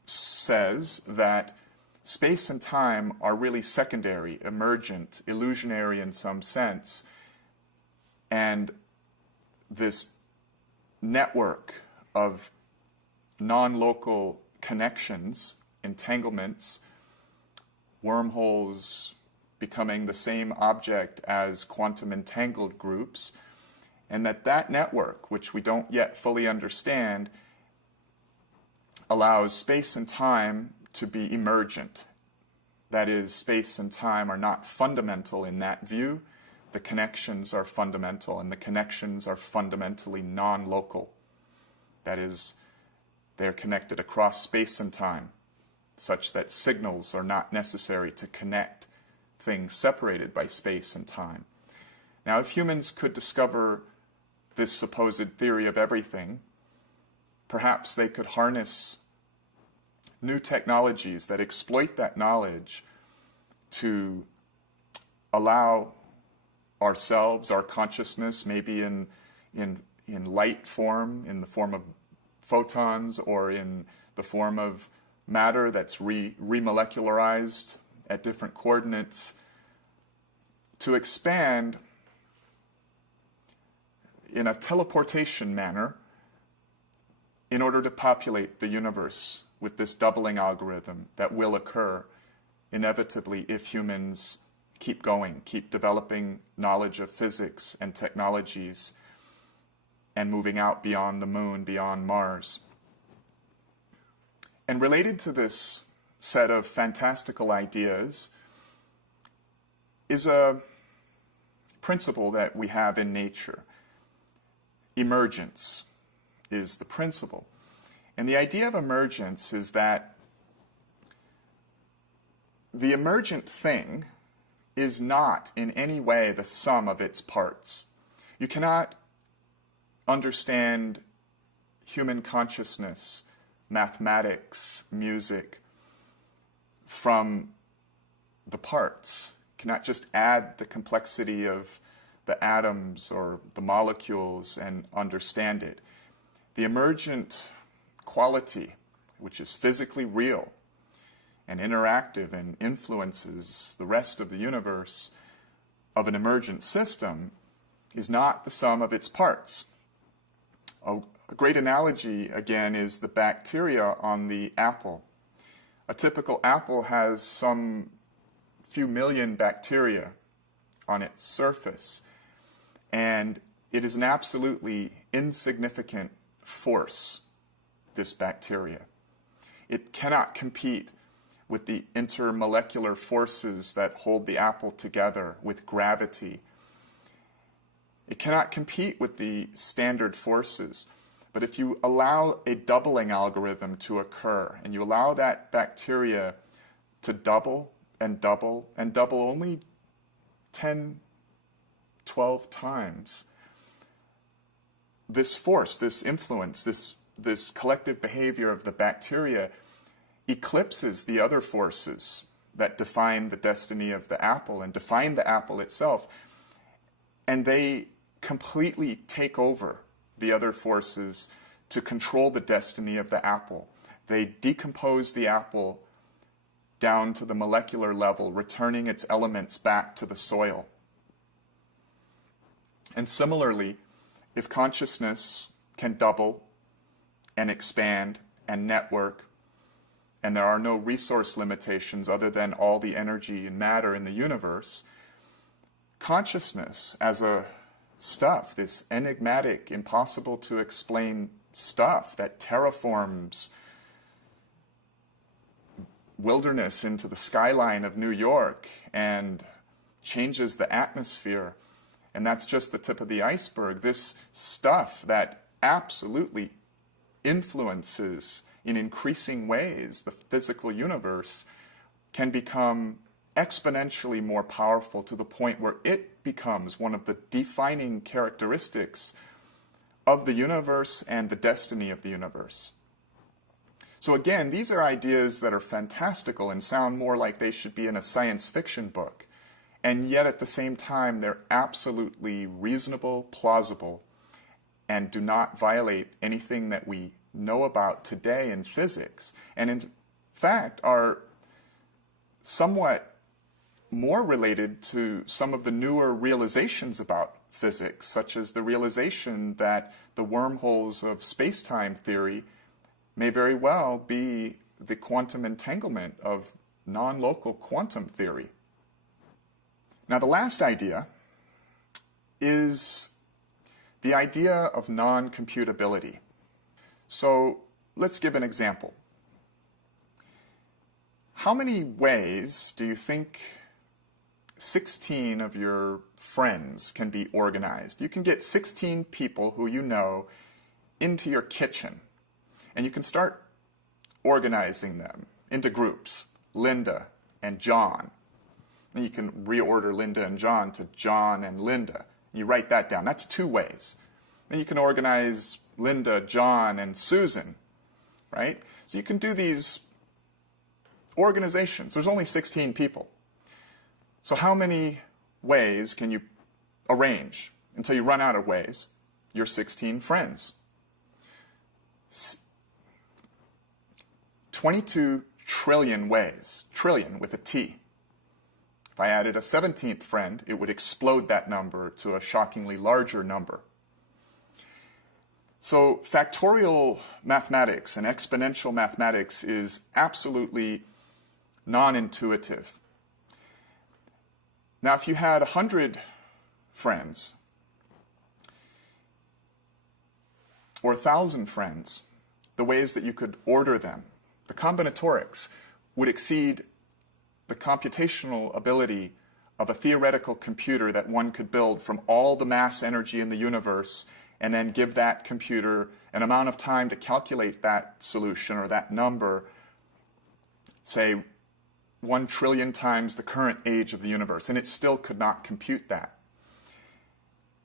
says that space and time are really secondary, emergent, illusionary in some sense, and this network of non-local connections, entanglements, wormholes becoming the same object as quantum entangled groups, and that network, which we don't yet fully understand, allows space and time to be emergent. That is, space and time are not fundamental in that view. The connections are fundamental, and the connections are fundamentally non-local. That is, they're connected across space and time, such that signals are not necessary to connect things separated by space and time. Now, if humans could discover this supposed theory of everything, perhaps they could harness new technologies that exploit that knowledge to allow ourselves, our consciousness, maybe in light form, in the form of photons, or in the form of matter that's remolecularized at different coordinates, to expand in a teleportation manner in order to populate the universe with this doubling algorithm that will occur inevitably if humans keep going, keep developing knowledge of physics and technologies, and moving out beyond the moon, beyond Mars. And related to this set of fantastical ideas is a principle that we have in nature. Emergence is the principle. And the idea of emergence is that the emergent thing is not in any way the sum of its parts. You cannot understand human consciousness, mathematics, music from the parts. You cannot just add the complexity of the atoms or the molecules and understand it. The emergent quality, which is physically real and interactive and influences the rest of the universe of an emergent system, is not the sum of its parts. A great analogy, again, is the bacteria on the apple. A typical apple has some few million bacteria on its surface, and it is an absolutely insignificant force, this bacteria. It cannot compete with the intermolecular forces that hold the apple together, with gravity. It cannot compete with the standard forces. But if you allow a doubling algorithm to occur, and you allow that bacteria to double and double and double only 10, 12 times, this force, this influence, this collective behavior of the bacteria eclipses the other forces that define the destiny of the apple and define the apple itself, and they completely take over the other forces to control the destiny of the apple. They decompose the apple down to the molecular level, returning its elements back to the soil. And similarly, if consciousness can double and expand and network, and there are no resource limitations other than all the energy and matter in the universe, consciousness as a stuff, this enigmatic, impossible to explain stuff that terraforms wilderness into the skyline of New York and changes the atmosphere, and that's just the tip of the iceberg. This stuff that absolutely influences in increasing ways the physical universe can become exponentially more powerful to the point where it becomes one of the defining characteristics of the universe and the destiny of the universe. So again, these are ideas that are fantastical and sound more like they should be in a science fiction book, and yet at the same time they're absolutely reasonable, plausible, and do not violate anything that we know about today in physics, and in fact are somewhat more related to some of the newer realizations about physics, such as the realization that the wormholes of space-time theory may very well be the quantum entanglement of non-local quantum theory. Now, the last idea is the idea of non-computability. So let's give an example. How many ways do you think 16 of your friends can be organized? You can get 16 people who you know into your kitchen, and you can start organizing them into groups, Linda and John. And you can reorder Linda and John to John and Linda. You write that down. That's 2 ways. Then you can organize Linda, John, and Susan, right? So you can do these organizations. There's only 16 people. So how many ways can you arrange until you run out of ways your 16 friends? 22 trillion ways, trillion with a T. If I added a 17th friend, it would explode that number to a shockingly larger number. So factorial mathematics and exponential mathematics is absolutely non-intuitive. Now, if you had 100 friends or 1,000 friends, the ways that you could order them, the combinatorics, would exceed the computational ability of a theoretical computer that one could build from all the mass energy in the universe and then give that computer an amount of time to calculate that solution or that number, say, 1 trillion times the current age of the universe, and it still could not compute that.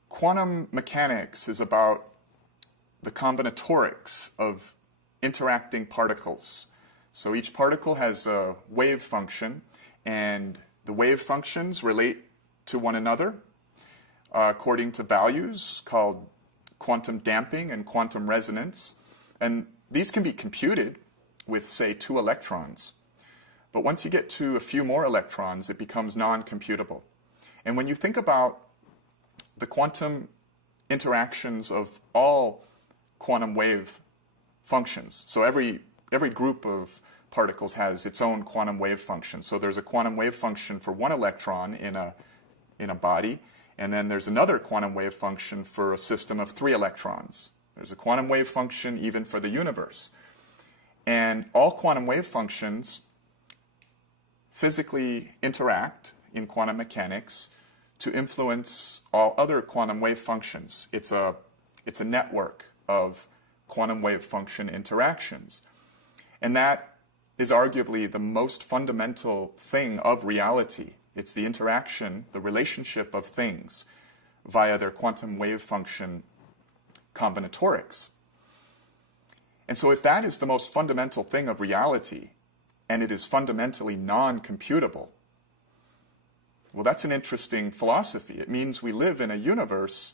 Quantum mechanics is about the combinatorics of interacting particles. So each particle has a wave function, and the wave functions relate to one another according to values called quantum damping and quantum resonance. And these can be computed with, say, 2 electrons. But once you get to a few more electrons, it becomes non-computable. And when you think about the quantum interactions of all quantum wave functions, so every group of particles has its own quantum wave function. So there's a quantum wave function for 1 electron in a body, and then there's another quantum wave function for a system of 3 electrons. There's a quantum wave function even for the universe. And all quantum wave functions physically interact in quantum mechanics to influence all other quantum wave functions. It's a network of quantum wave function interactions. And that is arguably the most fundamental thing of reality. It's the interaction, the relationship of things via their quantum wave function combinatorics. And so if that is the most fundamental thing of reality, and it is fundamentally non-computable, well, that's an interesting philosophy. It means we live in a universe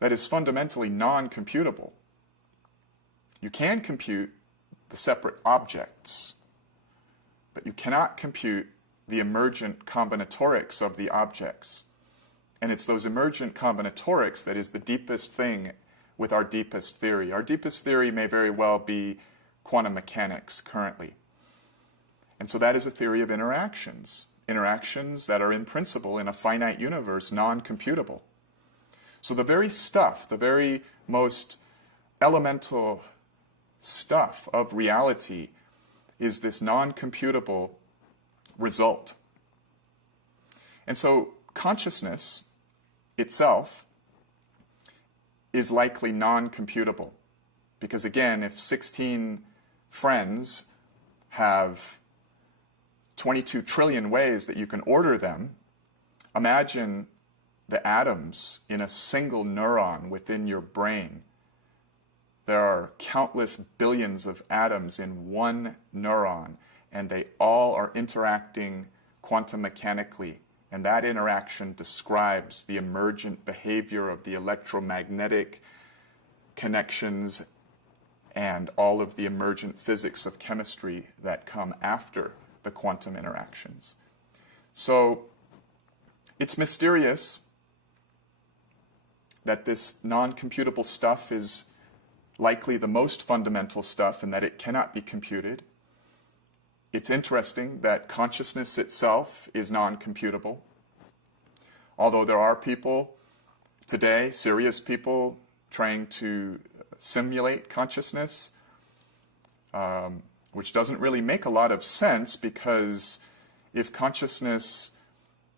that is fundamentally non-computable. You can compute the separate objects, but you cannot compute the emergent combinatorics of the objects. And it's those emergent combinatorics that is the deepest thing with our deepest theory. Our deepest theory may very well be quantum mechanics currently. And so that is a theory of interactions. Interactions that are in principle in a finite universe non-computable. So the very stuff, the very most elemental stuff of reality is this non-computable result. And so consciousness itself is likely non-computable. Because again, if 16 friends have 22 trillion ways that you can order them, imagine the atoms in a single neuron within your brain. There are countless billions of atoms in one neuron, and they all are interacting quantum mechanically. And that interaction describes the emergent behavior of the electromagnetic connections and all of the emergent physics of chemistry that come after the quantum interactions. So it's mysterious that this non-computable stuff is likely the most fundamental stuff and that it cannot be computed. It's interesting that consciousness itself is non-computable. Although there are people today, serious people, trying to simulate consciousness, which doesn't really make a lot of sense, because if consciousness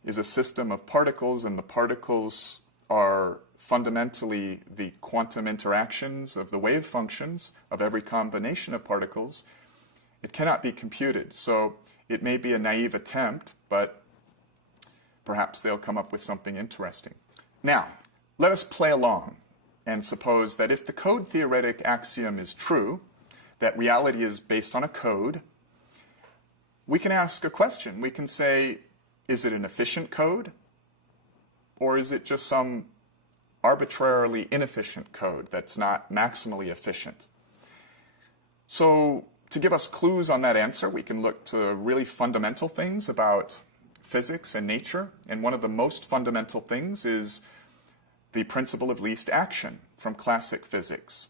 is a system of particles and the particles are fundamentally the quantum interactions of the wave functions of every combination of particles, it cannot be computed. So it may be a naive attempt, but perhaps they'll come up with something interesting. Now, let us play along and suppose that if the code theoretic axiom is true, that reality is based on a code, we can ask a question. We can say, is it an efficient code? Or is it just some arbitrarily inefficient code that's not maximally efficient? So to give us clues on that answer, we can look to really fundamental things about physics and nature. And one of the most fundamental things is the principle of least action from classic physics.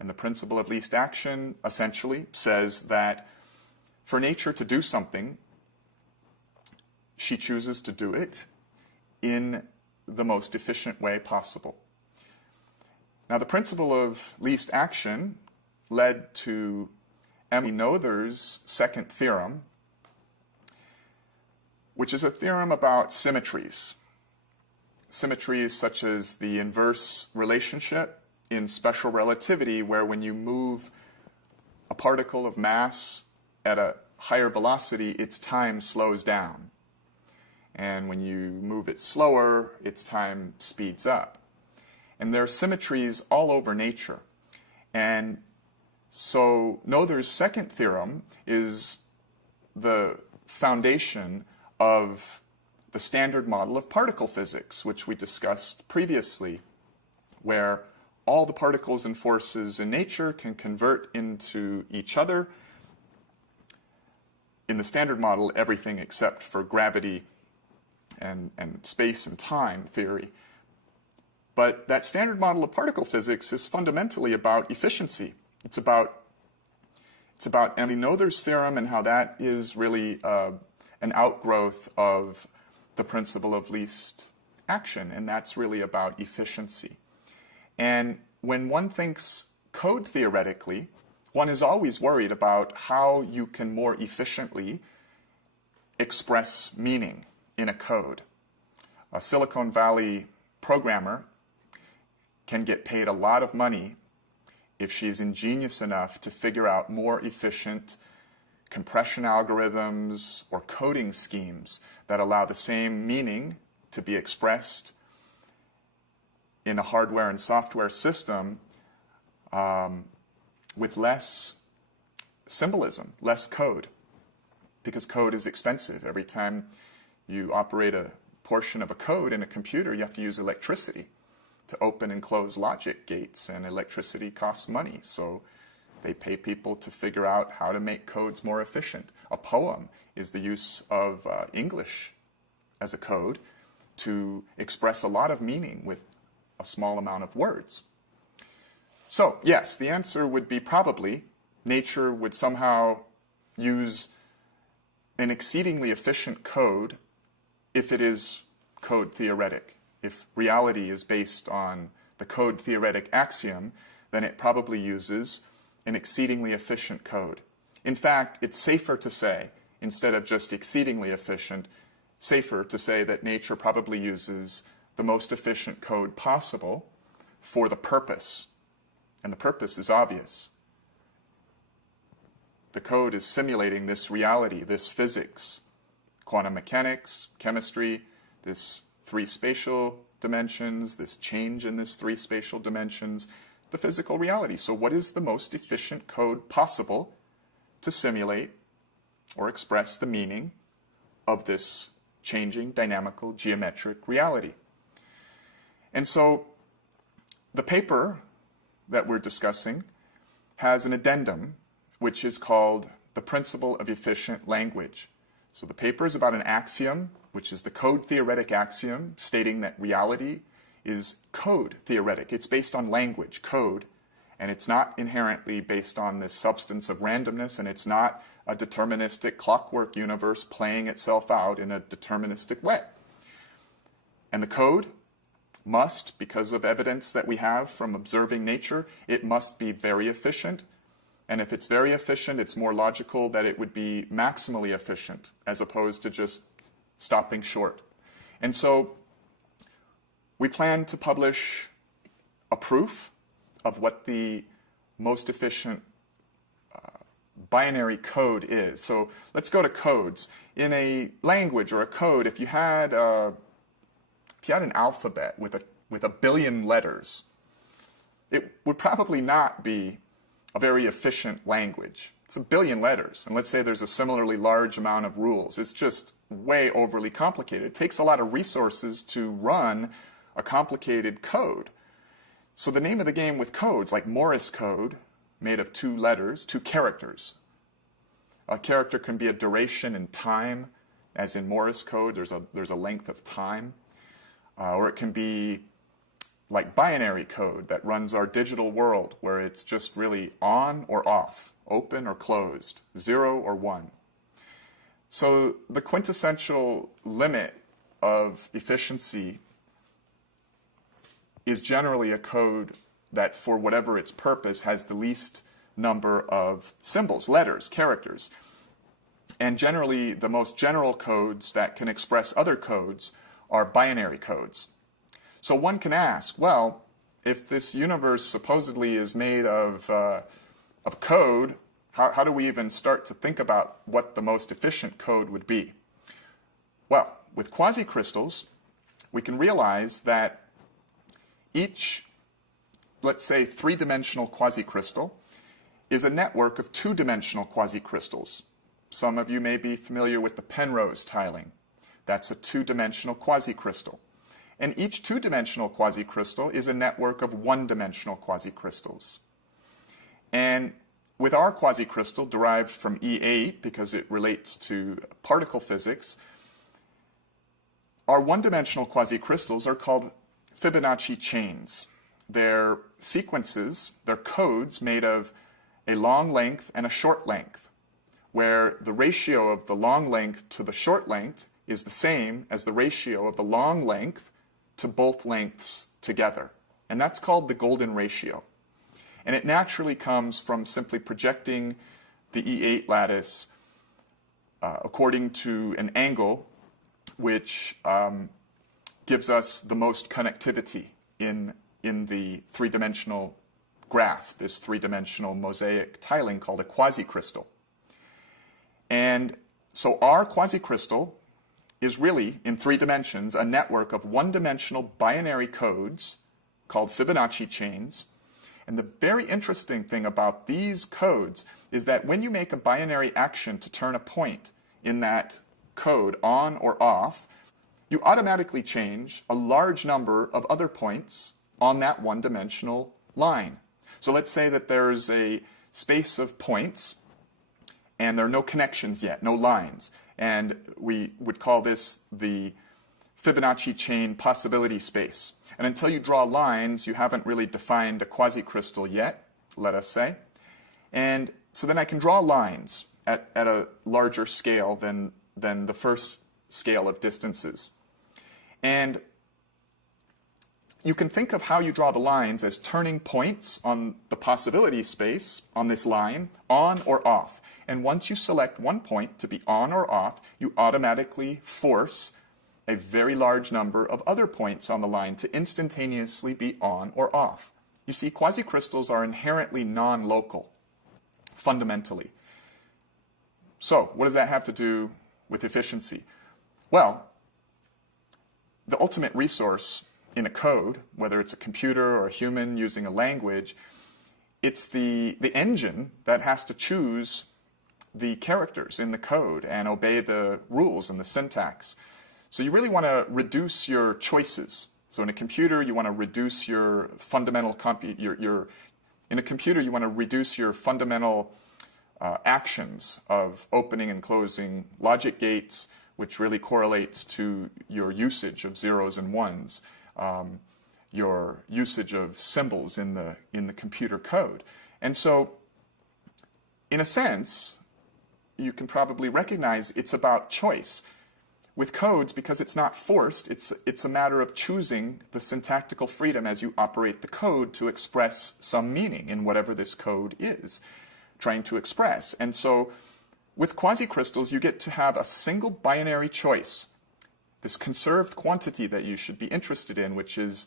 And the principle of least action essentially says that for nature to do something, she chooses to do it in the most efficient way possible. Now, the principle of least action led to Emily Noether's second theorem, which is a theorem about symmetries. Symmetries such as the inverse relationship in special relativity, where when you move a particle of mass at a higher velocity, its time slows down. And when you move it slower, its time speeds up. And there are symmetries all over nature. And so Noether's second theorem is the foundation of the standard model of particle physics, which we discussed previously, where all the particles and forces in nature can convert into each other. In the standard model, everything except for gravity and space and time theory. But that standard model of particle physics is fundamentally about efficiency. It's about Noether's theorem and how that is really an outgrowth of the principle of least action, and that's really about efficiency. And when one thinks code theoretically, one is always worried about how you can more efficiently express meaning in a code. A Silicon Valley programmer can get paid a lot of money if she's ingenious enough to figure out more efficient compression algorithms or coding schemes that allow the same meaning to be expressed in a hardware and software system with less symbolism, less code, because code is expensive. Every time you operate a portion of a code in a computer, you have to use electricity to open and close logic gates, and electricity costs money. So they pay people to figure out how to make codes more efficient. A poem is the use of English as a code to express a lot of meaning with a small amount of words. So yes, the answer would be probably nature would somehow use an exceedingly efficient code if it is code theoretic. If reality is based on the code theoretic axiom, then it probably uses an exceedingly efficient code. In fact, it's safer to say, instead of just exceedingly efficient, safer to say that nature probably uses the most efficient code possible for the purpose. And the purpose is obvious. The code is simulating this reality, this physics, quantum mechanics, chemistry, this three spatial dimensions, this change in this three spatial dimensions, the physical reality. So what is the most efficient code possible to simulate or express the meaning of this changing dynamical geometric reality? And so the paper that we're discussing has an addendum which is called the principle of efficient language. So the paper is about an axiom, which is the code theoretic axiom, stating that reality is code theoretic. It's based on language, code, and it's not inherently based on this substance of randomness, and it's not a deterministic clockwork universe playing itself out in a deterministic way. And the code must, because of evidence that we have from observing nature, it must be very efficient. And if it's very efficient, it's more logical that it would be maximally efficient as opposed to just stopping short. And so we plan to publish a proof of what the most efficient binary code is. So let's go to codes. In a language or a code, if you had an alphabet with a billion letters, it would probably not be a very efficient language. It's a billion letters, and let's say there's a similarly large amount of rules. It's just way overly complicated. It takes a lot of resources to run a complicated code. So the name of the game with codes, like Morse code, made of 2 letters, 2 characters. A character can be a duration in time, as in Morse code, there's a length of time. Or it can be like binary code that runs our digital world, where it's just really on or off, open or closed, 0 or 1. So the quintessential limit of efficiency is generally a code that, for whatever its purpose, has the least number of symbols, letters, characters. And generally, the most general codes that can express other codes are binary codes. So one can ask, well, if this universe supposedly is made of code How do we even start to think about what the most efficient code would be? Well, with quasicrystals, we can realize that each, let's say, three-dimensional quasicrystal is a network of two-dimensional quasicrystals. Some of you may be familiar with the Penrose tiling. That's a two-dimensional quasicrystal. And each two-dimensional quasicrystal is a network of one-dimensional quasicrystals. And with our quasicrystal, derived from E8 because it relates to particle physics, our one-dimensional quasicrystals are called Fibonacci chains. They're sequences, they're codes made of a long length and a short length, where the ratio of the long length to the short length is the same as the ratio of the long length to both lengths together. And that's called the golden ratio. And it naturally comes from simply projecting the E8 lattice according to an angle which gives us the most connectivity in the three-dimensional graph, this three-dimensional mosaic tiling called a quasicrystal. And so our quasicrystal is really, in 3 dimensions, a network of one-dimensional binary codes called Fibonacci chains. And the very interesting thing about these codes is that when you make a binary action to turn a point in that code on or off, you automatically change a large number of other points on that one-dimensional line. So let's say that there's a space of points and there are no connections yet, no lines. And we would call this the Fibonacci chain possibility space. And until you draw lines, you haven't really defined a quasicrystal yet, let us say. And so then I can draw lines at a larger scale than the first scale of distances. And you can think of how you draw the lines as turning points on the possibility space, on this line, on or off. And once you select one point to be on or off, you automatically force a very large number of other points on the line to instantaneously be on or off. You see, quasicrystals are inherently non-local, fundamentally. So, what does that have to do with efficiency? Well, the ultimate resource in a code, whether it's a computer or a human using a language, it's the engine that has to choose the characters in the code and obey the rules and the syntax. So you really want to reduce your choices. So in a computer, you want to reduce your fundamental actions of opening and closing logic gates, which really correlates to your usage of zeros and ones, your usage of symbols in the computer code. And so, in a sense, you can probably recognize it's about choice. With codes, because it's not forced, it's a matter of choosing the syntactical freedom as you operate the code to express some meaning in whatever this code is trying to express. And so with quasicrystals, you get to have a single binary choice, this conserved quantity that you should be interested in, which is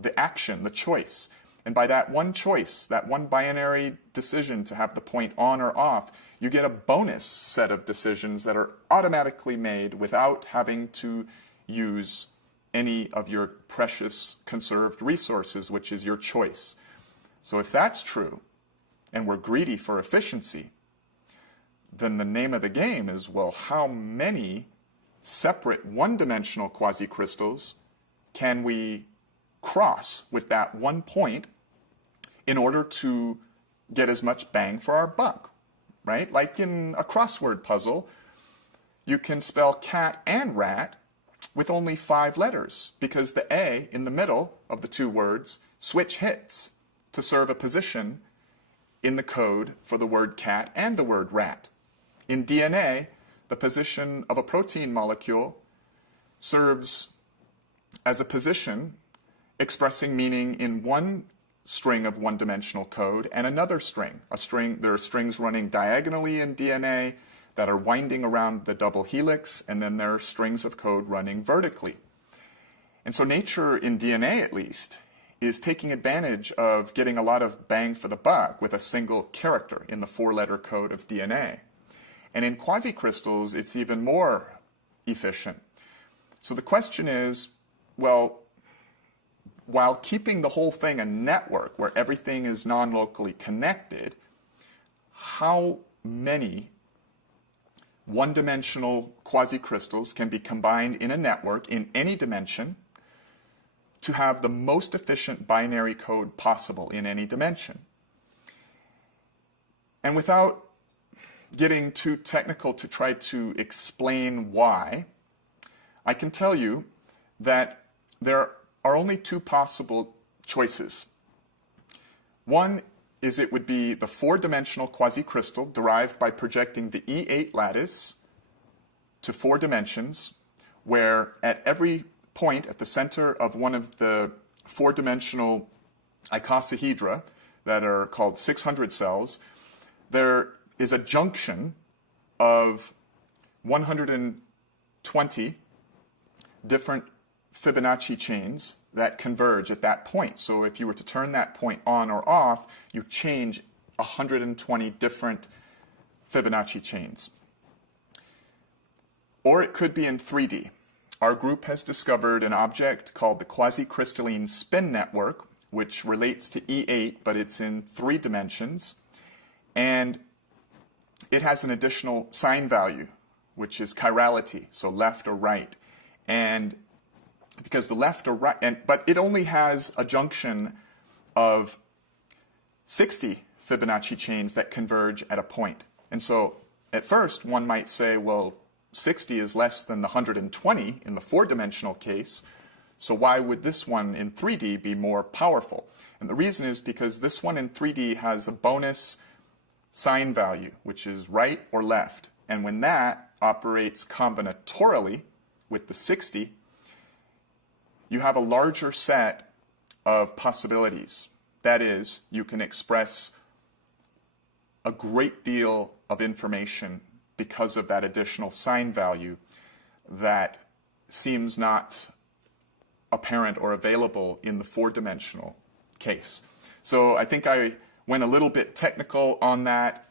the action, the choice. And by that one choice, that one binary decision to have the point on or off, you get a bonus set of decisions that are automatically made without having to use any of your precious conserved resources, which is your choice. So if that's true, and we're greedy for efficiency, then the name of the game is, well, how many separate one-dimensional quasicrystals can we cross with that one point in order to get as much bang for our buck, right? Like in a crossword puzzle, you can spell cat and rat with only 5 letters because the A in the middle of the 2 words switch hits to serve a position in the code for the word cat and the word rat. In DNA, the position of a protein molecule serves as a position expressing meaning in one string of one-dimensional code and another string. There are strings running diagonally in DNA that are winding around the double helix, and then there are strings of code running vertically. And so nature, in DNA at least, is taking advantage of getting a lot of bang for the buck with a single character in the 4-letter code of DNA. And in quasicrystals, it's even more efficient. So the question is, well, while keeping the whole thing a network where everything is non-locally connected, how many one-dimensional quasicrystals can be combined in a network in any dimension to have the most efficient binary code possible in any dimension? And without getting too technical to try to explain why, I can tell you that there are only two possible choices. One is it would be the 4-dimensional quasicrystal derived by projecting the E8 lattice to 4 dimensions, where at every point at the center of one of the 4-dimensional icosahedra that are called 600 cells, there is a junction of 120 different Fibonacci chains that converge at that point. So if you were to turn that point on or off, you change 120 different Fibonacci chains. Or it could be in 3D. Our group has discovered an object called the quasicrystalline spin network, which relates to E8, but it's in 3 dimensions. And it has an additional sign value, which is chirality, so left or right. And because the left or right, but it only has a junction of 60 Fibonacci chains that converge at a point. And so at first one might say, well, 60 is less than the 120 in the 4-dimensional case, so why would this one in 3D be more powerful? And the reason is because this one in 3D has a bonus sign value, which is right or left. And when that operates combinatorially with the 60, you have a larger set of possibilities. That is, you can express a great deal of information because of that additional sign value that seems not apparent or available in the 4-dimensional case. So I think I went a little bit technical on that,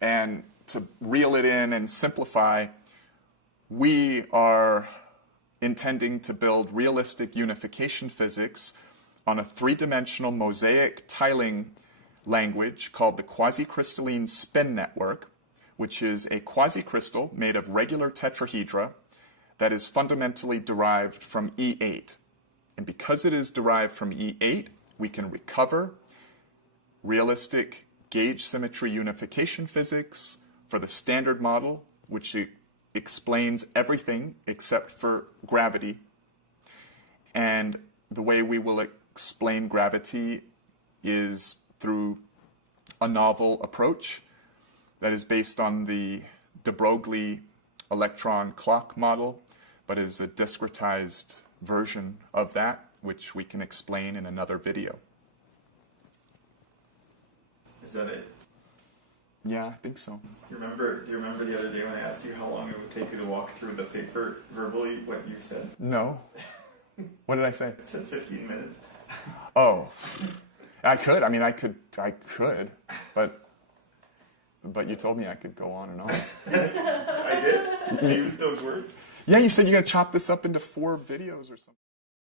and to reel it in and simplify, we are intending to build realistic unification physics on a 3-dimensional Mosaic tiling language called the quasicrystalline spin network, which is a quasicrystal made of regular tetrahedra that is fundamentally derived from E8. And because it is derived from E8, we can recover realistic gauge symmetry unification physics for the standard model, which explains everything except for gravity. And the way we will explain gravity is through a novel approach that is based on the de Broglie electron clock model, but is a discretized version of that, which we can explain in another video. Is that it? Yeah, I think so. Do you remember the other day when I asked you how long it would take you to walk through the paper verbally, what you said? No. What did I say? I said 15 minutes. Oh. I could. I mean, I could, but you told me I could go on and on. I did? I used those words? Yeah, you said you're going to chop this up into 4 videos or something.